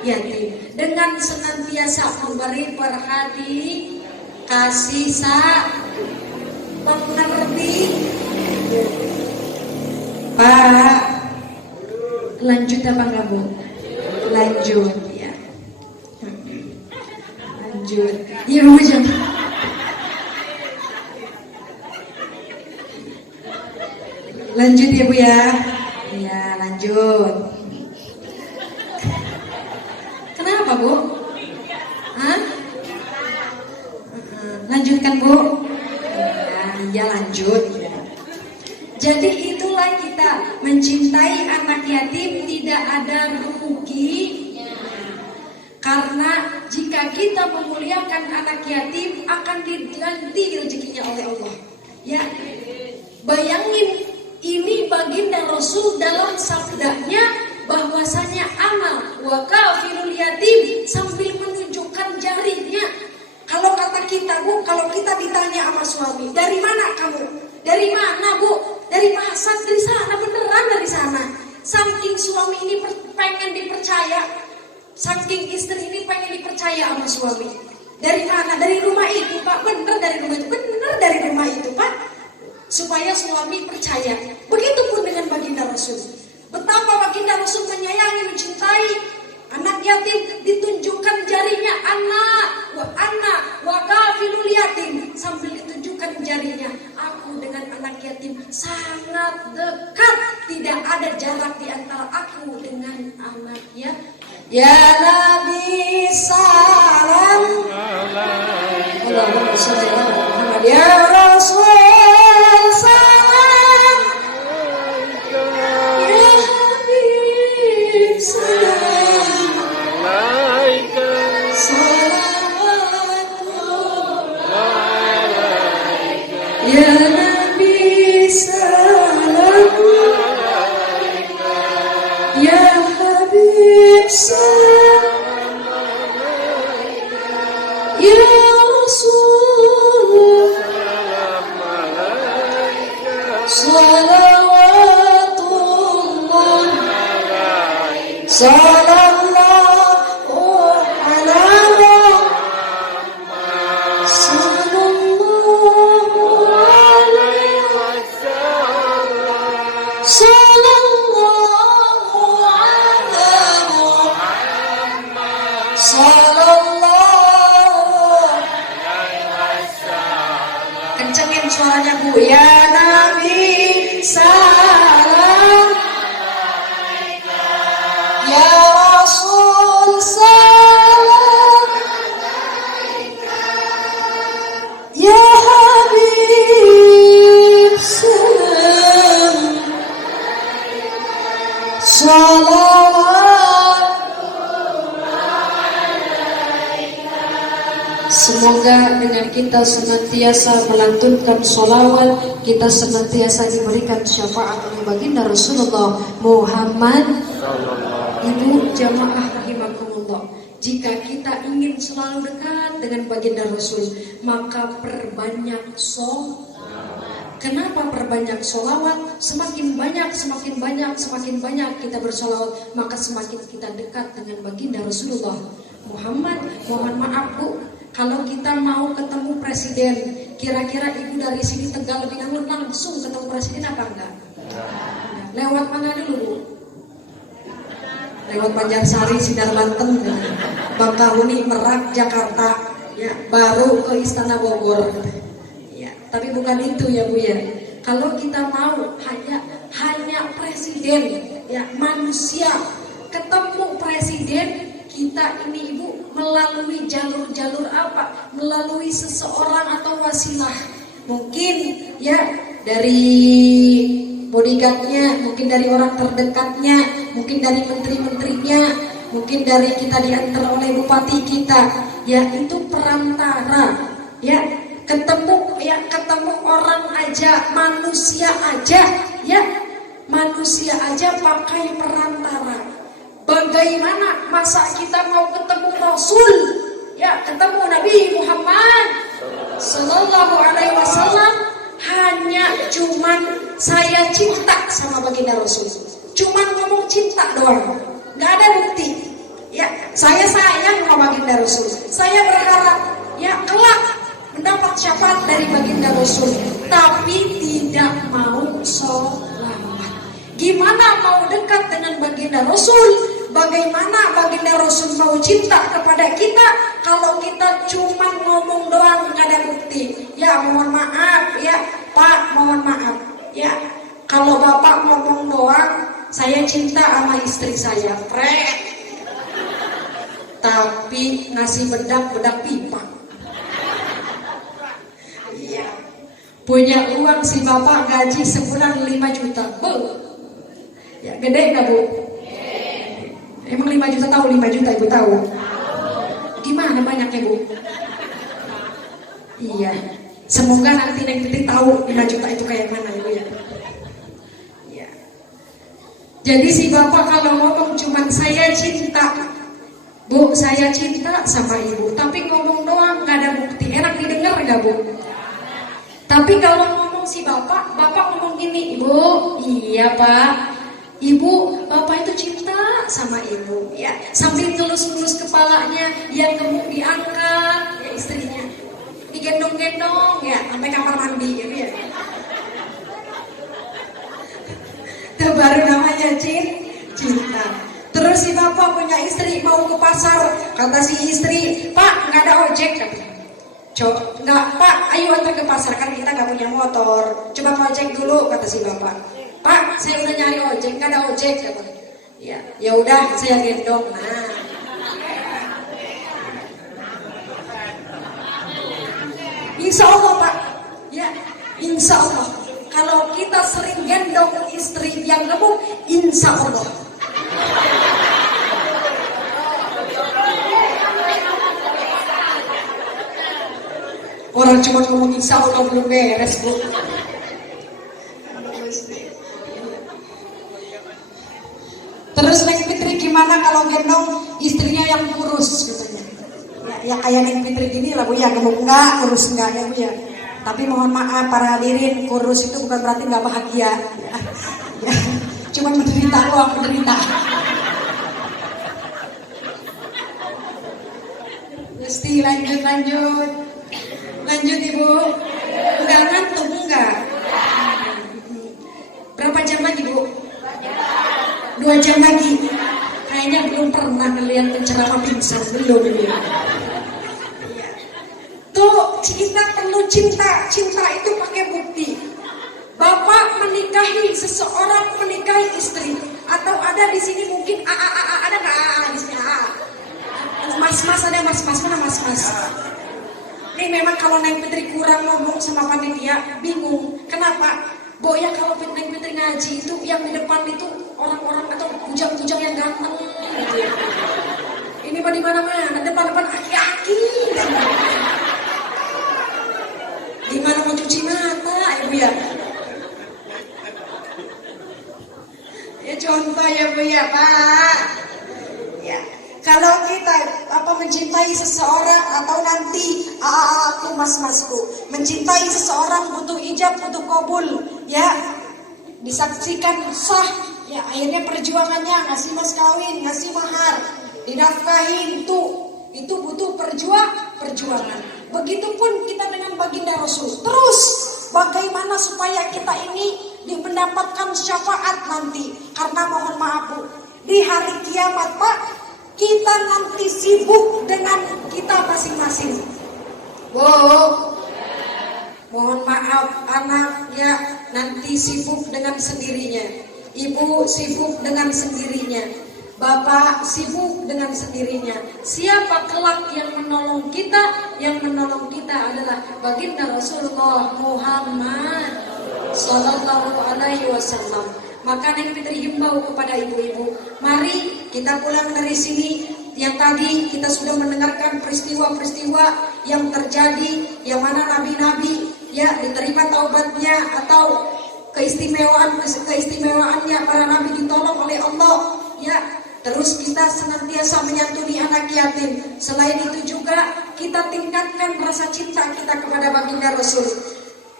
yatim dengan senantiasa memberi perhatian, kasih mengerti. Pak, lanjut apa enggak Bu? Lanjut ya. Lanjut. Iya Bu, Lanjut ya Bu ya. Ya lanjut. Kenapa Bu? Hah? Lanjutkan Bu. Ya lanjut. Jadi itulah kita mencintai anak yatim tidak ada ruginya. Karena jika kita memuliakan anak yatim akan diganti rezekinya oleh Allah. Ya, bayangin ini baginda Rasul dalam sabdanya bahwasanya anak wa kafirul yatim sambil menunjukkan jarinya. Kalau kata kita Bu, kalau kita ditanya sama suami, dari mana kamu? Dari mana Bu? Dari masa dari sana, beneran dari sana. Saking suami ini pengen dipercaya, saking istri ini pengen dipercaya sama suami. Dari mana? Dari rumah itu Pak, bener dari rumah itu, bener dari rumah itu Pak. Supaya suami percaya. Begitupun dengan baginda Rasul. Betapa baginda Rasul menyayangi, mencintai anak yatim, ditunjukkan jarinya anak wa kafilul yatim, sambil ditunjukkan jarinya. Aku dengan anak yatim sangat dekat, tidak ada jarak di antara aku dengan anak yatim. Ya Nabi salam, Allahumma shalli ala Muhammad. Ya Rasul salam, ya Habib salam, ya Nabi salam, ya Habib salam, ya Rasul salawatullah sallallahu ala sallallahu alaihi sallallahu ala sallallahu. Kencengin suaranya Bu. Ya Nabi salam, ya Rasul salam, ya Habib salam, salawat. Semoga dengan kita senantiasa melantunkan sholawat, kita senantiasa diberikan syafaat oleh baginda Rasulullah Muhammad. Ibu jamaah rahimakumullah, jika kita ingin selalu dekat dengan baginda Rasul, maka perbanyak sholawat. Kenapa perbanyak sholawat? Semakin banyak kita bersolawat, maka semakin kita dekat dengan baginda Rasulullah Muhammad. Mohon maaf Bu, kalau kita mau ketemu presiden, kira-kira ibu dari sini Tegal lebih dahulu langsung ketemu presiden apa enggak? Lewat mana dulu Bu? Lewat Banjarsari, Sinar Banten, Bangkahuni, Merak, Jakarta, ya, baru ke Istana Bogor. Ya, tapi bukan itu ya Bu ya. Kalau kita mau hanya presiden, ya manusia ketemu presiden, kita ini Ibu melalui jalur-jalur apa? Melalui seseorang atau wasilah. Mungkin ya dari bodyguardnya, mungkin dari orang terdekatnya, mungkin dari menteri-menterinya, mungkin dari kita diantar oleh bupati kita. Ya itu perantara. Ya ketemu orang aja, manusia aja pakai perantara. Bagaimana masa kita mau ketemu Rasul, ya ketemu Nabi Muhammad Sallallahu Alaihi Wasallam, hanya cuman saya cinta sama baginda Rasul, cuman ngomong cinta doang, nggak ada bukti. Ya saya sayang sama baginda Rasul, saya berharap ya kelak mendapat syafaat dari baginda Rasul, tapi tidak mau sholawat. Gimana mau dekat dengan baginda Rasul? Bagaimana baginda Rasul mau cinta kepada kita kalau kita cuma ngomong doang, nggak ada bukti? Ya mohon maaf ya Pak, mohon maaf ya. Kalau bapak ngomong doang, saya cinta sama istri saya, tapi ngasih bedak pipa. Iya. Punya uang si bapak gaji sebulan 5 juta. Ya, gede nggak bu? Emang 5 juta tahu 5 juta ibu tahu? Gimana banyaknya bu? Iya. Semoga nanti Neng Fitri tahu 5 juta itu kayak mana ibu ya. Iya. Jadi si bapak kalau ngomong cuman saya cinta, bu saya cinta sama ibu, tapi ngomong doang nggak ada bukti. Enak didengar nggak bu? Tapi kalau ngomong si bapak ngomong gini, ibu, iya pak, ibu, bapak itu cinta sama ibu, ya sambil ngelus-ngelus kepalanya, yang gemuk diangkat, ya istrinya, digendong-gendong, ya sampai kamar mandi, gitu ya. Itu baru namanya cinta. Terus si bapak punya istri mau ke pasar, kata si istri, pak nggak ada ojek, katanya. Enggak pak, ayo antar ke pasar, kan kita nggak punya motor, coba ojek dulu, kata si bapak. Pak, saya udah nyari ojek, nggak ada ojek, katanya. Ya udah, saya gendong. Nah, insya Allah pak, ya insya Allah. Kalau kita sering gendong istri yang gemuk, insya Allah. Orang cuma ngomong insya Allah belum beres bu. Terus Neng Fitri gimana kalau gendong istrinya yang kurus katanya? Ya kayak Neng Fitri gini lah bu ya, gemuk enggak, kurus enggak ya bu ya. Tapi mohon maaf para hadirin, kurus itu bukan berarti nggak bahagia. Ya, cuma menderita doang, menderita. Mesti lanjut. Lanjut ibu, udah ngantuk enggak? Berapa jam lagi bu? 2 jam lagi. Kayaknya belum pernah ngeliat penceramah pingsan, belum ya. Tuh kita perlu cinta itu pakai bukti. Bapak menikahi seseorang, menikahi istri, atau ada di sini mungkin ada nggak di sini mas ada mas mana mas. Ini memang kalau Neng Fitri kurang ngomong sama panitia, bingung. Kenapa? Bo ya kalau Neng Fitri ngaji itu yang di depan itu orang-orang atau bujang-bujang yang ganteng gitu ya. Ini mah di mana-mana, depan-depan aki-aki. Gimana mau cuci mata, ibu ya? Ya contoh ya bu ya pak. Ya. Kalau kita mencintai seseorang atau nanti aku mas-masku mencintai seseorang butuh ijab, butuh kabul, ya disaksikan sah, ya akhirnya perjuangannya ngasih mas kawin, ngasih mahar, dinafkahin itu butuh perjuangan. Begitupun kita dengan baginda Rasul. Terus bagaimana supaya kita ini mendapatkan syafaat nanti? Karena mohon maaf bu, di hari kiamat pak, kita nanti sibuk dengan kita masing-masing. Bu, mohon maaf anak ya nanti sibuk dengan sendirinya. Ibu sibuk dengan sendirinya. Bapak sibuk dengan sendirinya. Siapa kelak yang menolong kita? Yang menolong kita adalah baginda Rasulullah Muhammad Sallallahu Alaihi Wasallam. Maka Neng Fitri himbau kepada ibu-ibu, mari kita pulang dari sini. Yang tadi kita sudah mendengarkan peristiwa-peristiwa yang terjadi, yang mana nabi-nabi ya diterima taubatnya atau keistimewaannya para nabi ditolong oleh Allah ya. Terus kita senantiasa menyantuni anak yatim. Selain itu juga kita tingkatkan rasa cinta kita kepada baginda Rasul.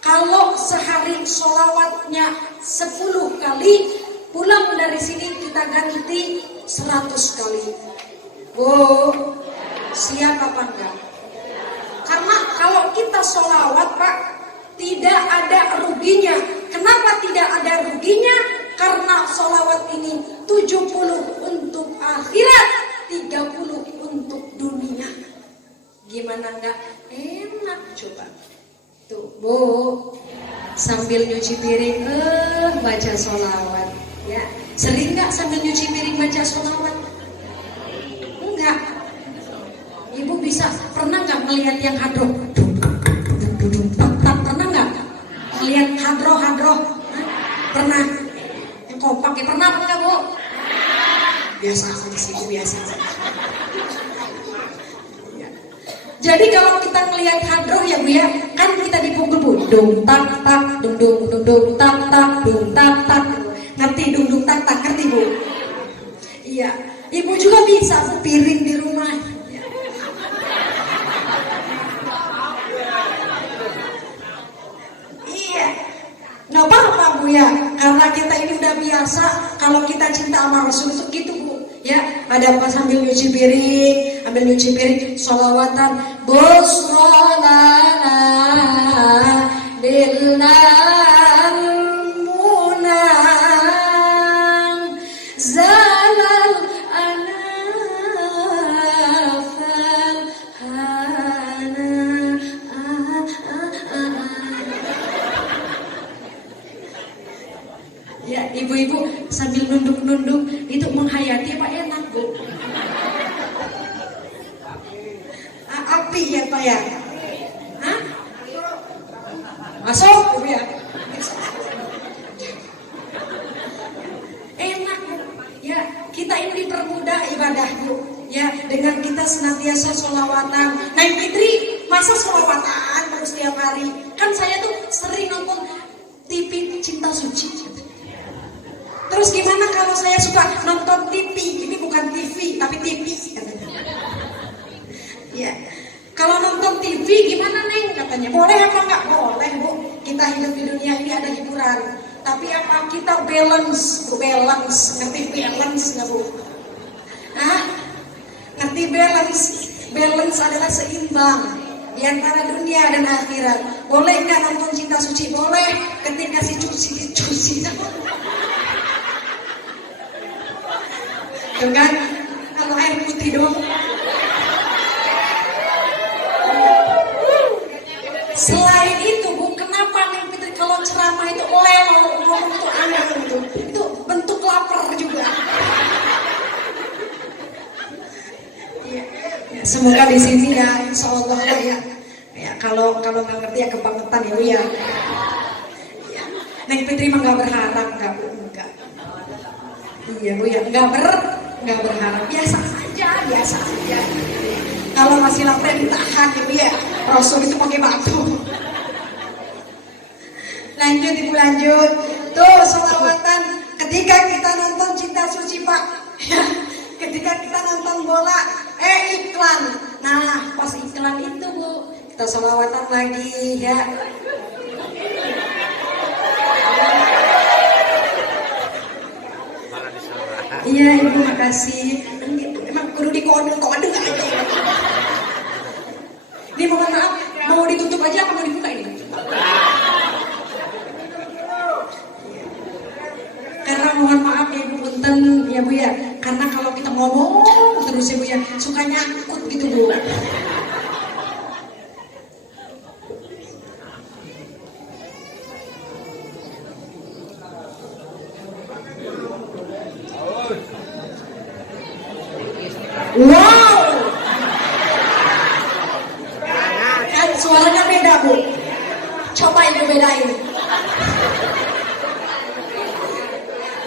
Kalau sehari sholawatnya 10 kali, pulang dari sini kita ganti 100 kali. Bu, siap apa enggak? Karena kalau kita sholawat pak, tidak ada ruginya. Kenapa tidak ada ruginya? Karena sholawat ini 70 untuk akhirat, 30 untuk dunia. Gimana enggak? Enak coba. Tuh, Bu. sambil nyuci piring baca sholawat. Ya, sering nggak sambil nyuci piring baca sholawat? Enggak. Ibu pernah nggak melihat yang hadroh? Pernah nggak melihat hadroh? Pernah? Yang kompak ya pernah nggak Bu? Biasa aja sih, biasa. Jadi kalau kita melihat hadroh ya Bu ya, kan kita dipukul Bu, dung tak tak, dung tak tak, dung tak tak. Ngerti dung tak tak, ngerti Bu? Iya, Ibu juga bisa Bu piring di rumah. Iya, nggak apa-apa Bu ya, karena kita ini udah biasa. Kalau kita cinta sama Rasul itu gitu Bu. Ya, ada apa sambil nyuci piring, sholawatan, busrolana dilnan munang zalal anafal hana Ya, ibu-ibu sambil nunduk-nunduk itu menghayati apa enak Bu? Api ya Pak ya? Hah? Masuk Ibu ya? Enak Bu. Ya, kita ini dipermudah ibadah Bu. Ya, dengan kita senantiasa sholawatan. Nah, Fitri masa sholawatan terus setiap hari? Kan saya tuh sering nonton TV Cinta Suci. Terus gimana kalau saya suka nonton TV? Ini bukan TV, tapi TV katanya. Ya, kalau nonton TV gimana Neng katanya? Boleh apa enggak? Boleh Bu. Kita hidup di dunia ini ada hiburan. Tapi apa kita balance? Ngerti balance nggak Bu? Hah? Ngerti balance? Balance adalah seimbang di antara dunia dan akhirat. Boleh nggak nonton Cinta Suci? Boleh. Ketika si cuci. Tuh kan, kalau air putih dong. Selain itu Bu, kenapa nih Fitri kalau ceramah itu ngomong itu aneh gitu. Itu bentuk lapar juga. Ya, semoga di sini ya, insya Allah ya. Ya kalau nggak ngerti ya kebangetan ya Bu ya. Ya. Neng Fitri mah nggak berharap nggak Bu, enggak. Iya Bu ya, nggak berharap, biasa saja. Kalau masih lapar ditahan Ibu ya. Rasul itu pakai batu. Lanjut Ibu, lanjut. Tuh sholawatan ketika kita nonton Cinta Suci Pak. Ketika kita nonton bola, iklan. Nah pas iklan itu Bu, kita sholawatan lagi ya. Iya Ibu, makasih. Emang kudu dikode aja. Ini mohon maaf, mau ditutup aja apa mau dibuka ini? Karena mohon maaf ya Ibu, punten ya Bu ya. Karena kalau kita ngomong terus ya Bu ya, suka nyangkut gitu Bu. Wow, kan suaranya beda Bu. Coba Ibu bedain.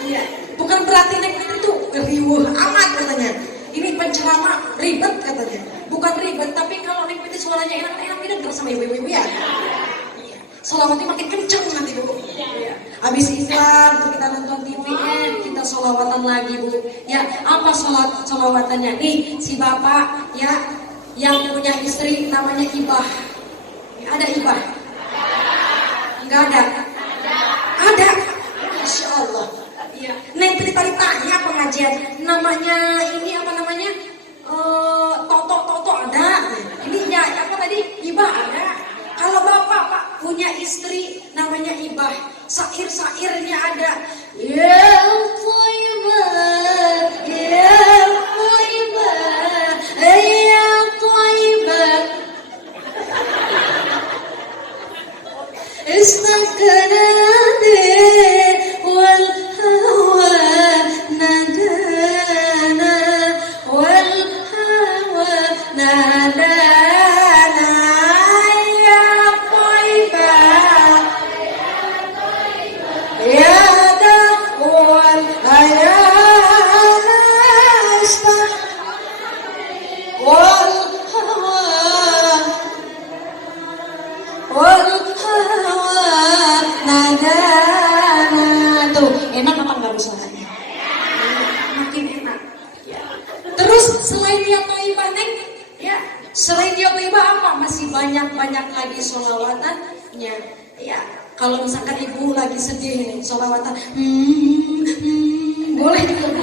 Iya, bukan berarti Neng itu riuh amat katanya. Ini penceramah ribet katanya. Bukan ribet, tapi kalau Neng itu suaranya enak dengar sama ibu-ibu ya. Sholawatnya makin kenceng nanti Bu. Ya. Habis Islam tuh kita nonton TV, kita sholawatan lagi Bu. Ya, apa sholawatannya? Nih si bapak ya yang punya istri namanya Ibah. Ada Ibah? Enggak ada. Ada. Masya Allah. Ya. Neng tadi tanya pengajian namanya ini apa namanya? Toto ada. Ini ya apa tadi? Ibah ada. Kalau bapak Pak punya istri namanya Ibah, sair-sairnya ada. Ya Thaibah, ya Thaibah, ya Thaibah. استقنادي والهوى نادانا والهوى نادانا يا طيبة يا دهوة يا نشطة والهوى nadana. Tuh, enak apa enggak Bu suaranya? Makin enak. Ya. Terus selain ya Thaibah Neng, ya, selain ya Thaibah apa? Masih banyak lagi sholawatannya. Ya, kalau misalkan ibu lagi sedih nih, sholawatan, boleh juga.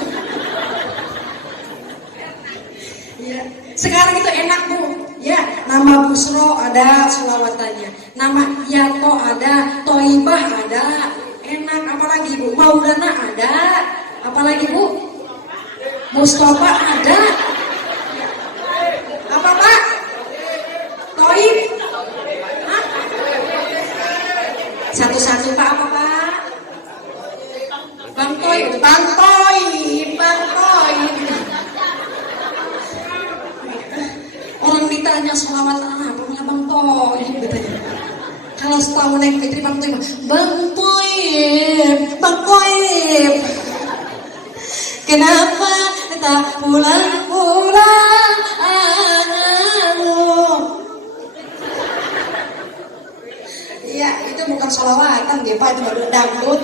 Ya, sekarang itu enak Bu. Ya, nama Busro ada selawatannya, nama Yato ada, Toibah ada, enak. Apalagi Bu, Maulana ada, apalagi Bu, Mustafa ada, apa Pak? Toib, hah? Satu-satu Pak, apa Pak? Bang Toib, Bang Toib, Bang Toib. Orang ditanya sholawatan apa Bang Toib katanya. Kalau setahu Neng Fitri Bang Toib, Bang Toib, Bang Toib. Kenapa tak pulang-pulang anakmu? Ya, itu bukan sholawatan dia Pak, itu baru dangdut.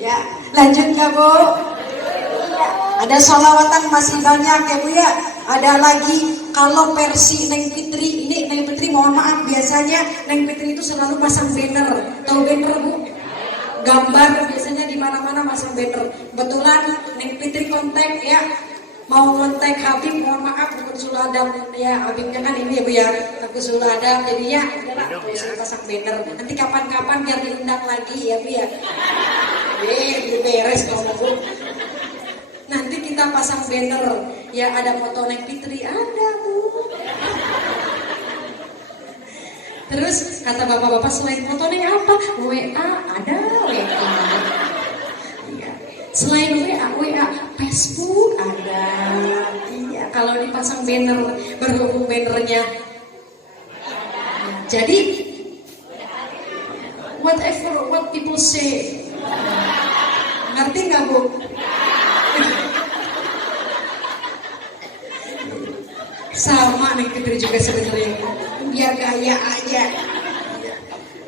Ya, lanjut ya Bu. Ada sholawatan masih banyak ya Bu ya. Ada lagi kalau versi Neng Fitri ini, Neng Fitri mohon maaf, biasanya Neng Fitri itu selalu pasang banner. Tahu banner Bu? Gambar biasanya di mana-mana pasang banner. Kebetulan Neng Fitri kontak ya, mau kontak Habib, mohon maaf bukan Suladam ya, Habibnya kan ini ya Bu ya, aku Suladam, jadinya udahlah saya pasang banner. Nanti kapan-kapan biar diundang lagi ya Bu ya. Beres kalau Bu. Nanti kita pasang banner, ya ada foto Neng Fitri, ada Bu. Terus kata bapak-bapak selain foto Neng apa? WA, ada WA. Iya. Selain WA, Facebook ada. Iya, kalau dipasang banner, berhubung bannernya. Jadi, whatever what people say. Ngerti nggak Bu? Sama Neng Fitri juga sebenarnya, biar gaya aja.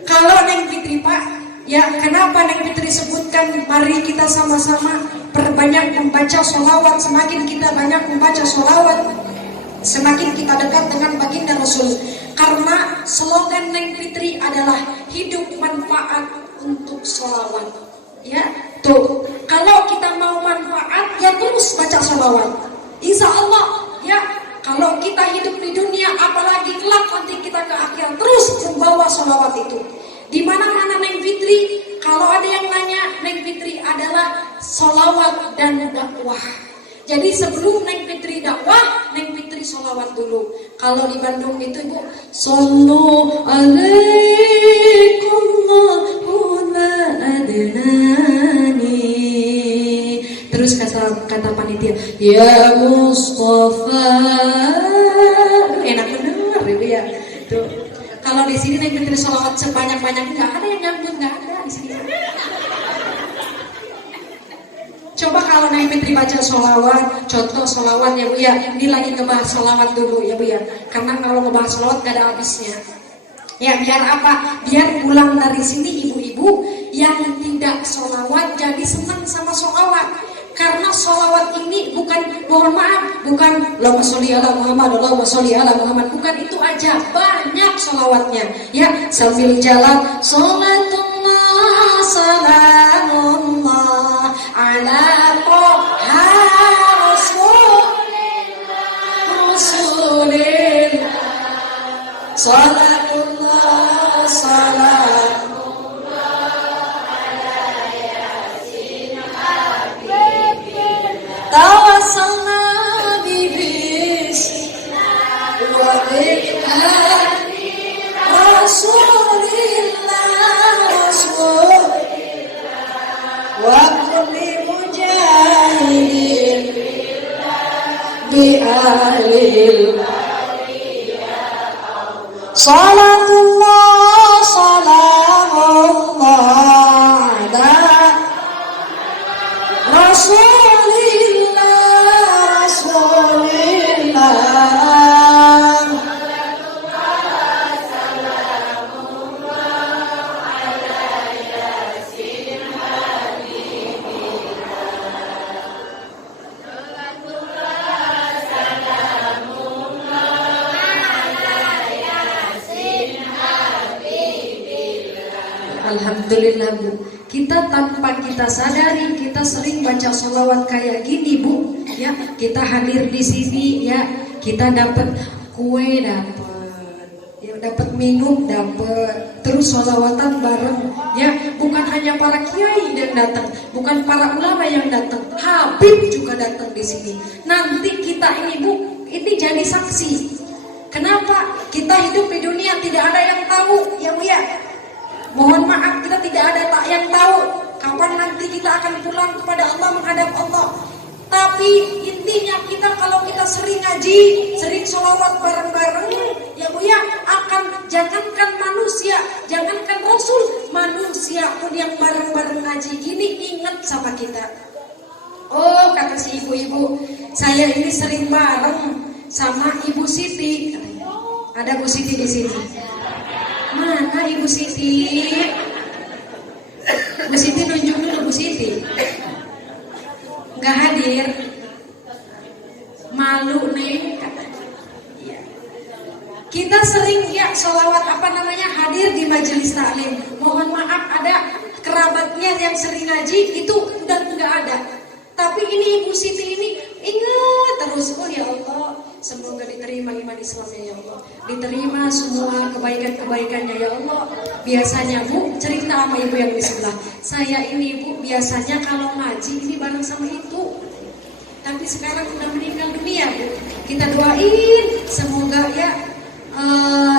Kalau Neng Fitri Pak, ya kenapa Neng Fitri sebutkan mari kita sama-sama perbanyak membaca sholawat. Semakin kita banyak membaca sholawat, semakin kita dekat dengan baginda Rasul. Karena slogan Neng Fitri adalah hidup manfaat untuk sholawat. Ya, tuh kalau kita mau manfaat ya terus baca sholawat. Insya Allah ya. Kalau kita hidup di dunia, apalagi kelak nanti kita ke akhirat, terus membawa sholawat itu. Di mana-mana Neng Fitri, kalau ada yang nanya, Neng Fitri adalah sholawat dan dakwah. Jadi sebelum Neng Fitri dakwah, Neng Fitri sholawat dulu. Kalau di Bandung itu Bu, Sallu alaikum la adnani. Terus kata panitia, ya Mustafa, enak bener gitu ya. Tuh, kalau di sini Neng Fitri sholawat sebanyak-banyak, nggak ada yang nyambut, nggak ada di sini. Coba kalau Neng Fitri baca sholawat, contoh sholawat ya Bu ya, ini lagi ngebahas sholawat dulu ya Bu ya, karena kalau ngebahas sholawat gak ada habisnya. Ya biar apa? Biar pulang dari sini ibu-ibu yang tidak sholawat jadi senang sama sholawat. Karena sholawat ini bukan, mohon maaf, bukan Allahumma sholli ala Muhammad, Allahumma sholli ala Muhammad, bukan itu aja, banyak sholawatnya. Ya sambil jalan, sholatullah salamullah ala toha rasulillah, sholatullah salam. Tawassalna bibis wa bihadi Rasulillah. lil Salatullah salamullah ala Rasulillah Alhamdulillah Bu, kita tanpa kita sadari kita sering baca sholawat kayak gini Bu, ya kita hadir di sini ya, kita dapat kue ya dapat minum dapat, terus sholawatan bareng ya, bukan hanya para kiai yang datang, bukan para ulama yang datang, Habib juga datang di sini. Nanti kita ini Bu, ini jadi saksi. Kenapa kita hidup di dunia tidak ada yang tahu ya Bu ya. Mohon maaf kita tidak ada tak yang tahu kapan nanti kita akan pulang kepada Allah menghadap Allah. Tapi intinya kita kalau kita sering ngaji, sering sholawat bareng-bareng, ya Bu ya, akan jangankan manusia, jangankan Rasul, manusia pun yang bareng-bareng ngaji gini ingat sama kita. Oh kata si ibu-ibu, saya ini sering bareng sama Ibu Siti. Ada Bu Siti di sini. Mana Ibu Siti? Bu Siti nunjuk dulu Bu Siti. Gak hadir. Malu nih. Kita sering ya sholawat hadir di majelis taklim. Mohon maaf ada kerabatnya yang sering ngaji itu udah nggak ada. Tapi ini Ibu Siti ini ingat terus, oh ya Allah, semoga diterima iman Islamnya ya Allah, diterima semua kebaikan-kebaikannya ya Allah. Biasanya Bu cerita sama ibu yang di sebelah, saya ini Bu biasanya kalau ngaji ini bareng sama itu, tapi sekarang udah meninggal dunia Bu. Kita doain semoga ya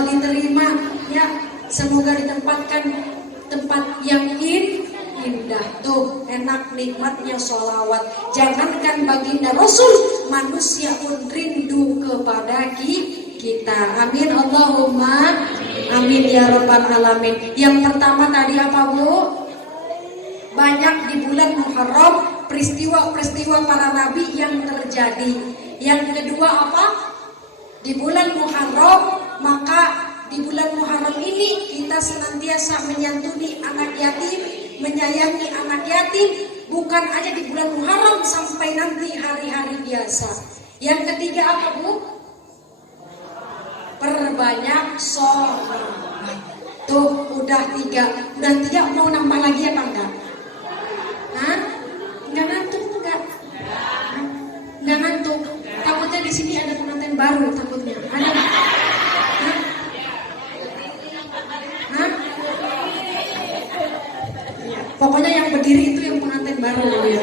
diterima ya, semoga ditempatkan tempat yang indah tuh, enak nikmatnya sholawat. Jangankan baginda Rasul, manusia pun rindu kepada kita. Amin Allahumma amin ya rabbal alamin. Yang pertama tadi apa Bu? Banyak di bulan Muharram peristiwa-peristiwa para nabi yang terjadi. Yang kedua apa? Di bulan Muharram, maka di bulan Muharram ini kita senantiasa menyantuni anak yatim, menyayangi anak yatim, bukan aja di bulan Muharram, sampai nanti hari-hari biasa. Yang ketiga apa Bu? Perbanyak sholat. Tuh udah tiga, mau nambah lagi apa enggak? Hah? Enggak ngantuk enggak? Enggak ngantuk. Takutnya di sini ada pengantin baru, takutnya. Ada? Hah? Pokoknya yang berdiri itu yang pengantin baru ya.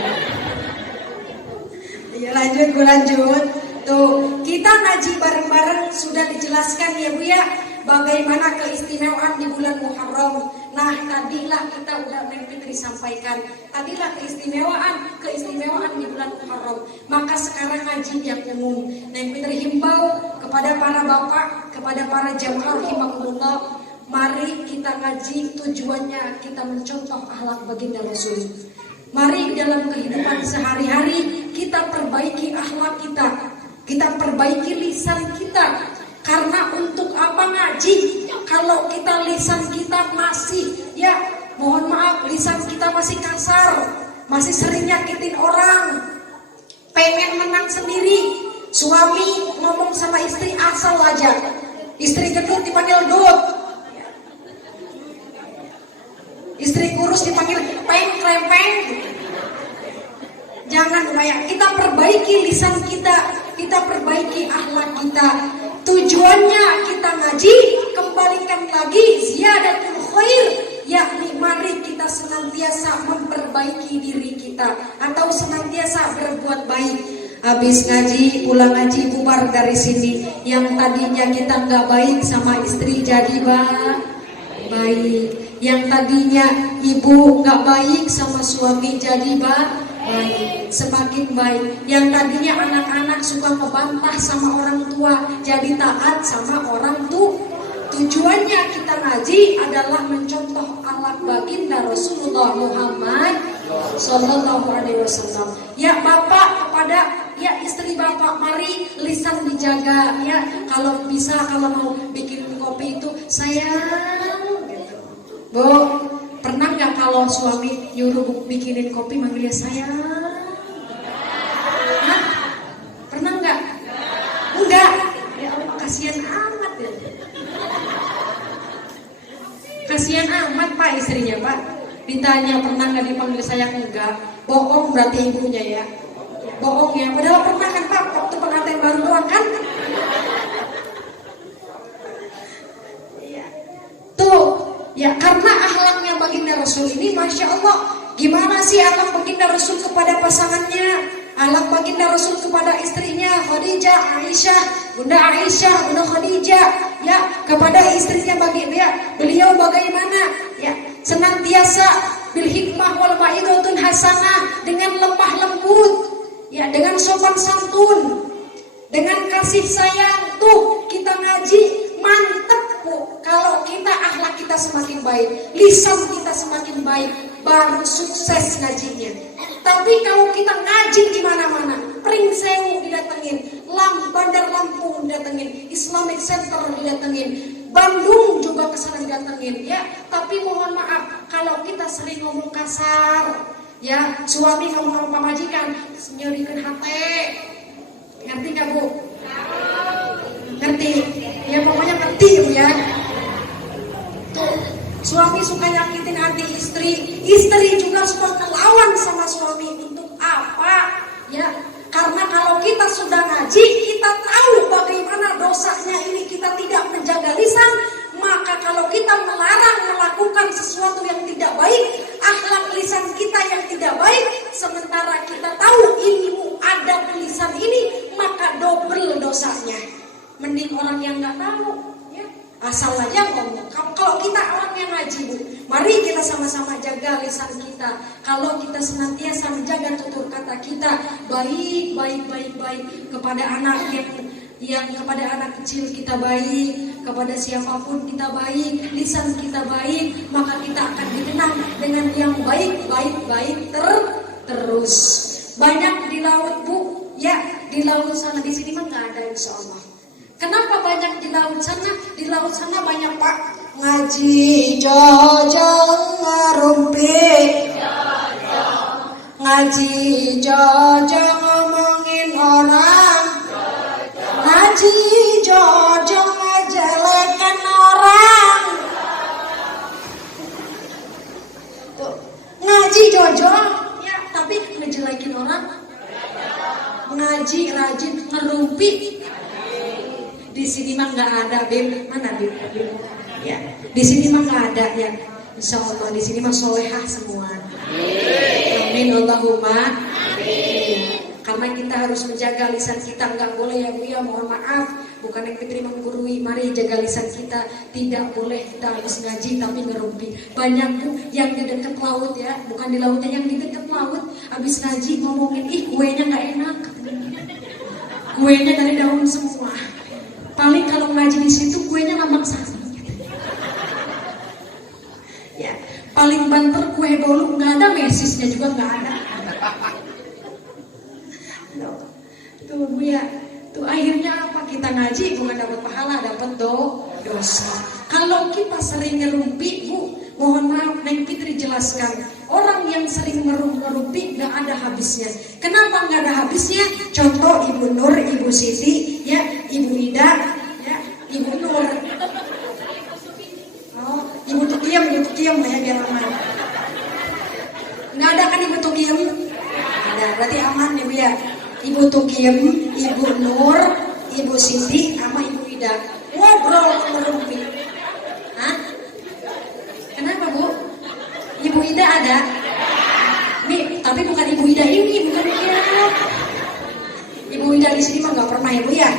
Ya lanjut. Tuh, kita ngaji bareng-bareng sudah dijelaskan ya Bu ya, bagaimana keistimewaan di bulan Muharram. Nah, tadilah kita udah Neng Fitri sampaikan, tadilah keistimewaan di bulan Muharram. Maka sekarang ngaji yang umum. Neng Fitri himbau kepada para bapak, kepada para jamaah rahimakumullah, mari kita ngaji, tujuannya kita mencontoh akhlak baginda Rasul. Mari dalam kehidupan sehari-hari kita perbaiki akhlak kita perbaiki lisan kita. Karena untuk apa ngaji kalau kita lisan kita masih ya, mohon maaf, lisan kita masih kasar, masih sering nyakitin orang, pengen menang sendiri. Suami ngomong sama istri asal aja, istri gendut dipanggil dut, istri kurus dipanggil krempeng. Jangan kayak, kita perbaiki lisan kita perbaiki akhlak kita. Tujuannya kita ngaji, kembalikan lagi ziyadatul khair, yakni mari kita senantiasa memperbaiki diri kita atau senantiasa berbuat baik. Habis ngaji, pulang ngaji, bubar dari sini. Yang tadinya kita nggak baik sama istri jadi baik. Yang tadinya ibu nggak baik sama suami jadi baik, semakin baik. Yang tadinya anak-anak suka ngebantah sama orang tua, jadi taat sama orang tua. Tujuannya kita ngaji adalah mencontoh akhlak baginda Rasulullah Muhammad Sallallahu Alaihi Wasallam. Ya bapak kepada ya istri bapak, mari lisan dijaga ya. Kalau bisa, kalau mau bikin kopi itu sayang gitu. Bu, pernah nggak kalau suami nyuruh bikinin kopi manggilnya sayang? Hah? Pernah nggak? Enggak. Ya Allah, kasihan amat ya. Kasihan amat Pak istrinya Pak. Ditanya pernah nggak dipanggil sayang? Enggak. Bohong berarti ibunya ya. Bohong ya. Padahal pernah kan Pak, waktu pengantin baru doang kan? Tuh, ya karena akhlaknya baginda Rasul ini, masya Allah. Gimana sih akhlak baginda Rasul kepada pasangannya? Akhlak baginda Rasul kepada istrinya Khadijah, Aisyah, Bunda Aisyah, Bunda Khadijah, ya kepada istrinya beliau bagaimana? Ya senantiasa bil hikmah wal mau'izatul hasanah, dengan lemah lembut, ya dengan sopan santun, dengan kasih sayang. Tuh kita ngaji mantep Bu. Kalau kita akhlak kita semakin baik, lisan kita semakin baik, baru sukses ngajinya. Tapi kalau kita ngaji di mana-mana, Pringsewu didatengin, Bandar Lampung didatengin, Islamic Center didatengin, Bandung juga kesana didatengin, ya. Tapi mohon maaf kalau kita sering ngomong kasar, ya suami ngomong sama majikan, nyerikan hati, ngerti nggak Bu? Ngerti? Ya pokoknya ngerti ya. Tuh, suami suka nyakitin hati istri juga suka ngelawan sama suami. Untuk apa? Ya, karena kalau kita sudah ngaji, kita tahu bagaimana dosanya ini, kita tidak menjaga lisan. Maka kalau kita melarang melakukan sesuatu yang tidak baik, akhlak lisan kita yang tidak baik, sementara kita tahu ilmu adab lisan ini, maka double dosanya. Mending orang yang nggak tahu, ya asal aja ngomong. Kalau kita orang yang ngaji Bu, mari kita sama-sama jaga lisan kita. Kalau kita senantiasa menjaga tutur kata kita baik kepada anak yang kepada anak kecil kita baik, kepada siapapun kita baik, lisan kita baik, maka kita akan dikenang dengan yang baik terus. Banyak di laut Bu, ya di laut sana, di sini mah nggak ada insya Allah. Kenapa banyak di laut sana? Di laut sana banyak Pak ngaji jojong ngerumpi, ngaji jojong ngomongin orang, ngaji jojong ngejelekan orang. Tuh, ngaji jojong ya, tapi ngejelekin orang. Ngaji rajin ngerumpi. Di sini mah nggak ada Bim, mana Bim? Ya, di sini mah nggak ada ya. Insya Allah di sini mah solehah semua. Amin Allahumma. Amin. Karena kita harus menjaga lisan kita, nggak boleh ya Bu ya, mohon maaf. Bukan yang Fitri menggurui, mari jaga lisan kita. Tidak boleh kita habis ngaji tapi ngerumpi. Banyak Bu yang di dekat laut ya, bukan di lautnya, yang di dekat laut. Habis ngaji ngomongin, ih kuenya nggak enak. Kuenya dari daun semua. Paling kalau ngaji di situ kuenya lambang sari. Ya, paling banter kue bolu nggak ada, mesisnya juga nggak ada. Tuh Bu ya, tuh akhirnya apa, kita ngaji bukan dapat pahala, dapat dosa. Kalau kita sering ngerumpi Bu, mohon maaf Neng Fitri jelaskan, orang yang sering ngerumpi nggak ada habisnya. Kenapa nggak ada habisnya? Contoh Ibu Nur, Ibu Siti, ya Ibu Ida, ya Ibu Nur. Oh, Ibu Tukiem ya biar aman. Nggak ada kan Ibu Tukiem? Ada, berarti aman ya Bu ya. Ibu Tukiem, Ibu Nur, Ibu Siti, sama Ibu Ida ngobrol ngerumpi. Hah? Kenapa Bu? Ibu Ida ada? Nih, tapi bukan Ibu Ida ini, bukan dia. Ibu Ida di sini mah nggak pernah ya Bu ya.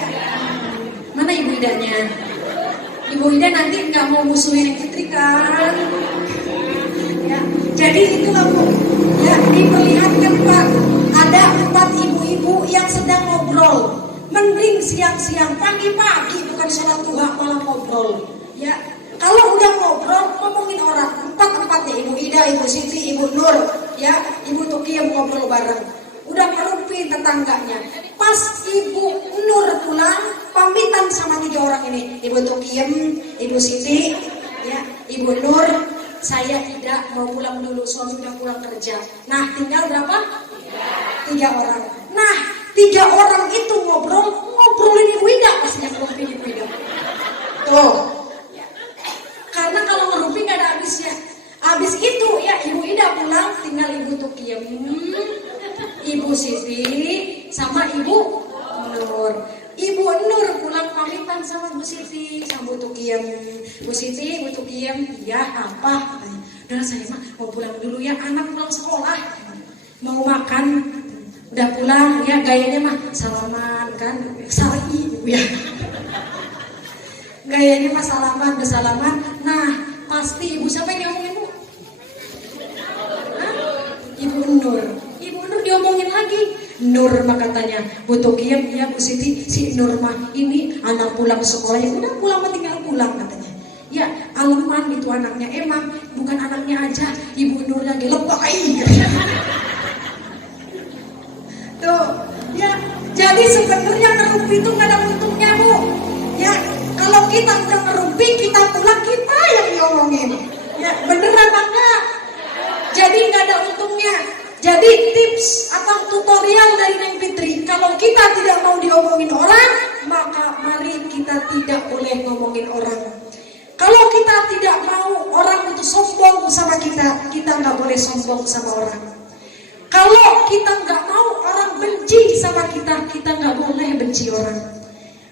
Mana Ibu Idanya? Ibu Ida nanti nggak mau musuhin yang Fitri kan? Ya, jadi itulah Bu. Ya, diperlihatkan Pak. mending siang-siang, pagi-pagi bukan sholat duha malah ngobrol. Ya, kalau udah ngobrol ngomongin orang empat-empatnya, Ibu Ida, Ibu Siti, Ibu Nur, ya, Ibu Tukiem ngobrol bareng. Udah ngerumpi tetangganya. Pas Ibu Nur pulang, pamitan sama 3 orang ini, Ibu Tukiem, Ibu Siti, ya, Ibu Nur, saya Ida mau pulang dulu, suami udah pulang kerja. Nah, tinggal berapa? 3 orang. Nah, 3 orang itu ngobrolin Ibu Ida pas ngerumpi Ibu Ida. Tuh. Karena kalau ngerumpi gak ada habisnya. Habis itu ya Ibu Ida pulang, tinggal Ibu Tukiem, Ibu Siti, sama Ibu Nur. Ibu Nur pulang pamitan sama Bu Siti, sama Bu Tukiem. Bu Siti, Bu Tukiem, ya apa? Udah saya mah mau pulang dulu ya, anak pulang sekolah, mau makan. Udah pulang ya, gayanya mah salaman kan, sari Ibu ya. Gayanya mah salaman, bersalaman. Nah, pasti Ibu siapa yang diomongin Bu? Hah? Ibu Nur. Ibu Nur diomongin lagi. Nur mah katanya, Bu Tukiem, ya Bu Siti, si Nur mah ini anak pulang sekolah, ya udah pulang mah tinggal pulang katanya. Ya, aleman itu anaknya, emang bukan anaknya aja, Ibu Nur lagi lebay. Tuh, ya, jadi sebenarnya ngerumpi itu nggak ada untungnya Bu. Ya, kalau kita udah ngerumpi, kita pulang kita yang diomongin. Ya, beneran enggak? Jadi nggak ada untungnya. Jadi tips atau tutorial dari Neng Fitri, kalau kita tidak mau diomongin orang, maka mari kita tidak boleh ngomongin orang. Kalau kita tidak mau orang itu sombong sama kita, kita nggak boleh sombong sama orang. Kalau kita nggak mau orang benci sama kita, kita nggak boleh benci orang.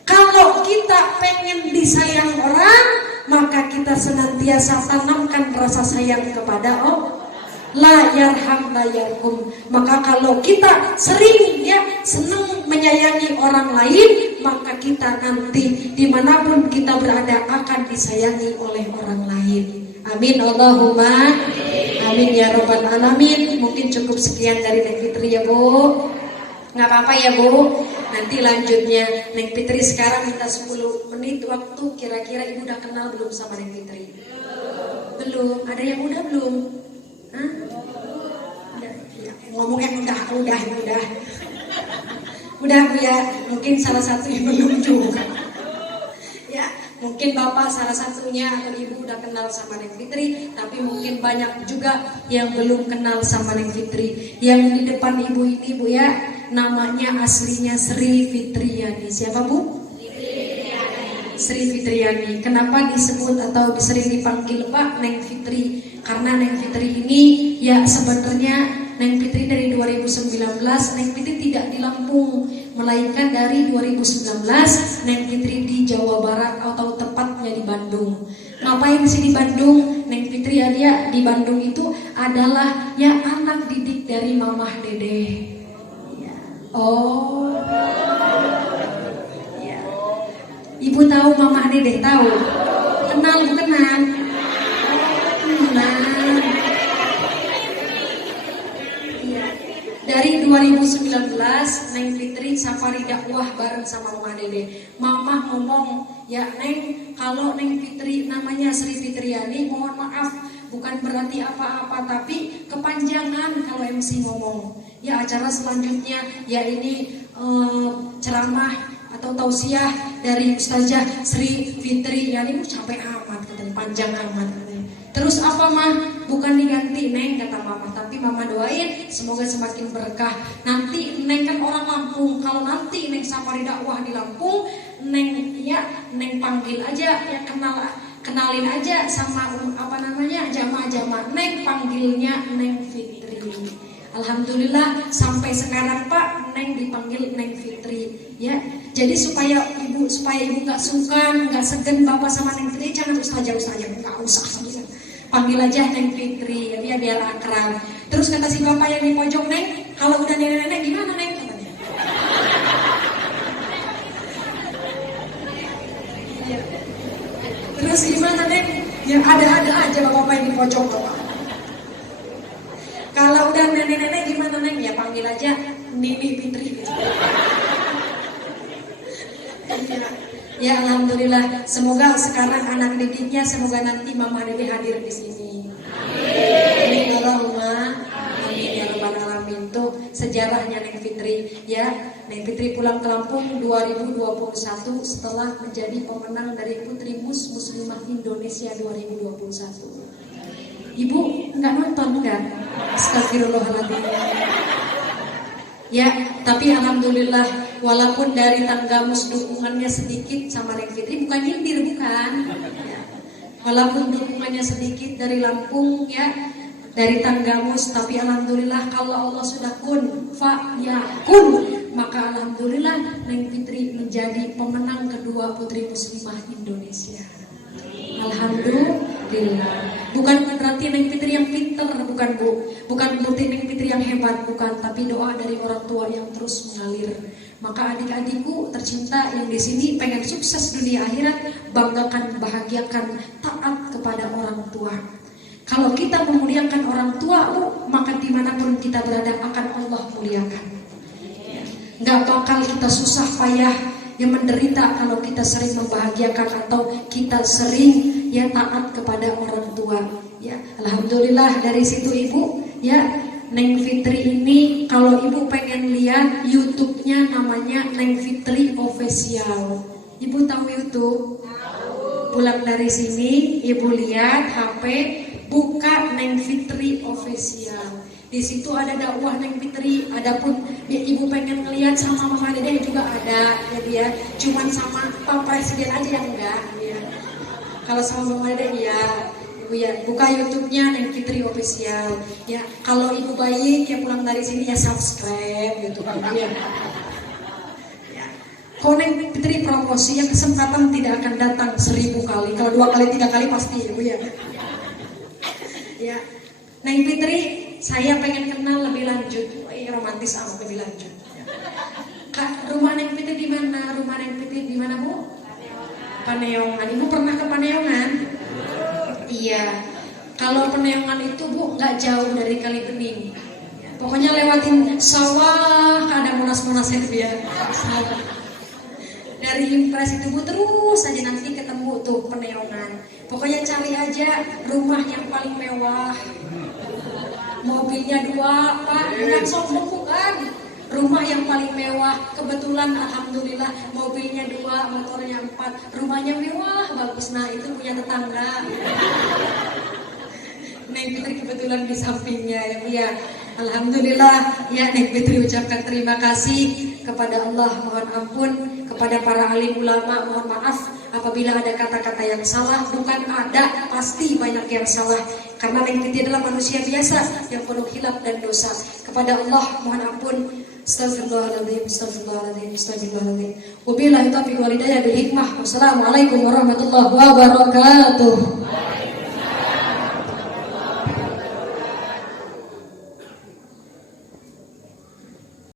Kalau kita pengen disayang orang, maka kita senantiasa tanamkan rasa sayang kepada Allah. La yarham la yarhum. Maka kalau kita sering ya senang menyayangi orang lain, maka kita nanti dimanapun kita berada akan disayangi oleh orang lain. Amin Allahumma amin ya rabbal alamin. Mungkin cukup sekian dari Neng Fitri ya Bu. Nggak apa-apa ya Bu. Nanti lanjutnya Neng Fitri sekarang minta 10 menit waktu. Kira-kira Ibu udah kenal belum sama Neng Fitri? Belum. Ada yang udah belum? Hah? Ya, ngomongnya udah. Udah Bu ya, mungkin salah satu yang belum juga. Ya, mungkin Bapak salah satunya atau Ibu udah kenal sama Neng Fitri, tapi mungkin banyak juga yang belum kenal sama Neng Fitri. Yang di depan Ibu ini Bu ya, namanya aslinya Sri Fitriani. Siapa Bu? Sri Fitriani. Kenapa disebut atau sering dipanggil Pak Neng Fitri? Karena Neng Fitri ini ya sebenarnya Neng Fitri dari 2019 Neng Fitri tidak di Lampung, melainkan dari 2019 Neng Fitri di Jawa Barat atau tepatnya di Bandung. Ngapain sih di Bandung? Neng Fitri dia di Bandung itu adalah ya anak didik dari Mamah Dede. Ya. Oh. Ibu tahu Mamah Dede tahu? Kenal bukan? Kenal. Iya. Dari 2019 Neng Fitri safari dakwah bareng sama Mamah Dede. Mamah ngomong, ya Neng, kalau Neng Fitri namanya Sri Fitriani, mohon maaf, bukan berarti apa-apa, tapi kepanjangan kalau MC ngomong. Ya acara selanjutnya ya ini ceramah atau tausiah dari Ustazah Sri Fitri. Ya ini capek amat katanya, panjang amat katanya. Terus apa mah? Bukan diganti Neng kata Mama, tapi Mama doain semoga semakin berkah. Nanti Neng kan orang Lampung, kalau nanti Neng safari dakwah di Lampung, Neng ya Neng panggil aja ya, kenalin aja sama apa namanya jamaah-jamaah. Neng panggilnya Neng Fitri. Alhamdulillah sampai sekarang Pak Neng dipanggil Neng Fitri ya. Jadi supaya ibu nggak sungkan, nggak segen Bapak sama Neng Fitri, jangan ustazah nggak usah, panggil aja Neng Fitri ya, biar akrab. Terus kata si Bapak yang di pojok, Neng kalau udah nenek-nenek gimana Neng katanya. Ya. Terus gimana Neng? Ya ada-ada aja Bapak yang di pojok Bapak. Kalau udah nenek-nenek gimana Neng? Ya panggil aja Nini Fitri. Ya alhamdulillah, semoga sekarang anak didiknya, semoga nanti Mama Dede hadir di sini. Amin Allahumma amin ya rabbal alamin. Tuh sejarahnya Neng Fitri ya. Neng Fitri pulang ke Lampung 2021 setelah menjadi pemenang dari Putri Muslimah Indonesia 2021. Ibu nggak nonton kan? Astagfirullahaladzim. Ya, tapi alhamdulillah walaupun dari Tanggamus dukungannya sedikit sama Neng Fitri, bukan nyindir bukan. Ya. Walaupun dukungannya sedikit dari Lampung ya, dari Tanggamus, tapi alhamdulillah kalau Allah sudah kun fa yakun, maka alhamdulillah Neng Fitri menjadi pemenang kedua Putri Muslimah Indonesia. Alhamdulillah. Bukan berarti Neng Fitri yang pinter, bukan Bu. Bukan berarti Neng Fitri yang hebat, bukan. Tapi doa dari orang tua yang terus mengalir. Maka adik-adikku tercinta yang di sini pengen sukses dunia akhirat, banggakan, bahagiakan, taat kepada orang tua. Kalau kita memuliakan orang tua, maka dimanapun kita berada akan Allah muliakan. Gak bakal kita susah payah yang menderita kalau kita sering membahagiakan atau kita sering ya taat kepada orang tua. Ya, alhamdulillah dari situ Ibu ya. Neng Fitri ini kalau Ibu pengen lihat YouTube-nya namanya Neng Fitri Official. Ibu tahu YouTube? Tahu. Pulang dari sini Ibu lihat HP, buka Neng Fitri Official. Di situ ada dakwah Neng Fitri. Adapun ya, Ibu pengen ngelihat sama Mama Dede juga ada ya. Cuman sama Pak Presiden aja yang enggak ya. Kalau sama Mama Dede ya Ibu ya buka YouTube-nya Neng Fitri Official. Ya, kalau Ibu baik ya pulang dari sini ya subscribe YouTube ya. Ya. Kalau Neng Fitri promosi yang kesempatan tidak akan datang 1000 kali. Kalau 2 kali 3 kali pasti Ibu ya. Ya. Neng Fitri, saya pengen kenal lebih lanjut. Romantis amat lebih lanjut. Kak, rumah Neng Fitri di mana? Rumah Neng Fitri di mana, Bu? Paneongan. Ibu pernah ke Paneongan? Iya. Kalau Paneongan itu Bu nggak jauh dari Kali Bening. Pokoknya lewatin sawah, ada monas-monasnya ya. Dari Impres itu Bu terus aja nanti ketemu tuh Paneongan. Pokoknya cari aja rumah yang paling mewah. Mobilnya 2, Pak. Bukan sombong bukan. Rumah yang paling mewah. Kebetulan alhamdulillah mobilnya 2, motornya 4. Rumahnya mewah, bagus. Nah itu punya tetangga. Neng Fitri kebetulan di sampingnya ya Bu ya. Alhamdulillah ya Neng Fitri ucapkan terima kasih kepada Allah, mohon ampun kepada para alim ulama, mohon maaf apabila ada kata-kata yang salah. Bukan ada, pasti banyak yang salah. Karena Neng Fitri adalah manusia biasa yang penuh hilaf dan dosa. Kepada Allah mohon ampun. Astagfirullahaladzim, astagfirullahaladzim, astagfirullahaladzim. Wabillahi taufiq wal hidayah bil hikmah. Wassalamualaikum warahmatullahi wabarakatuh.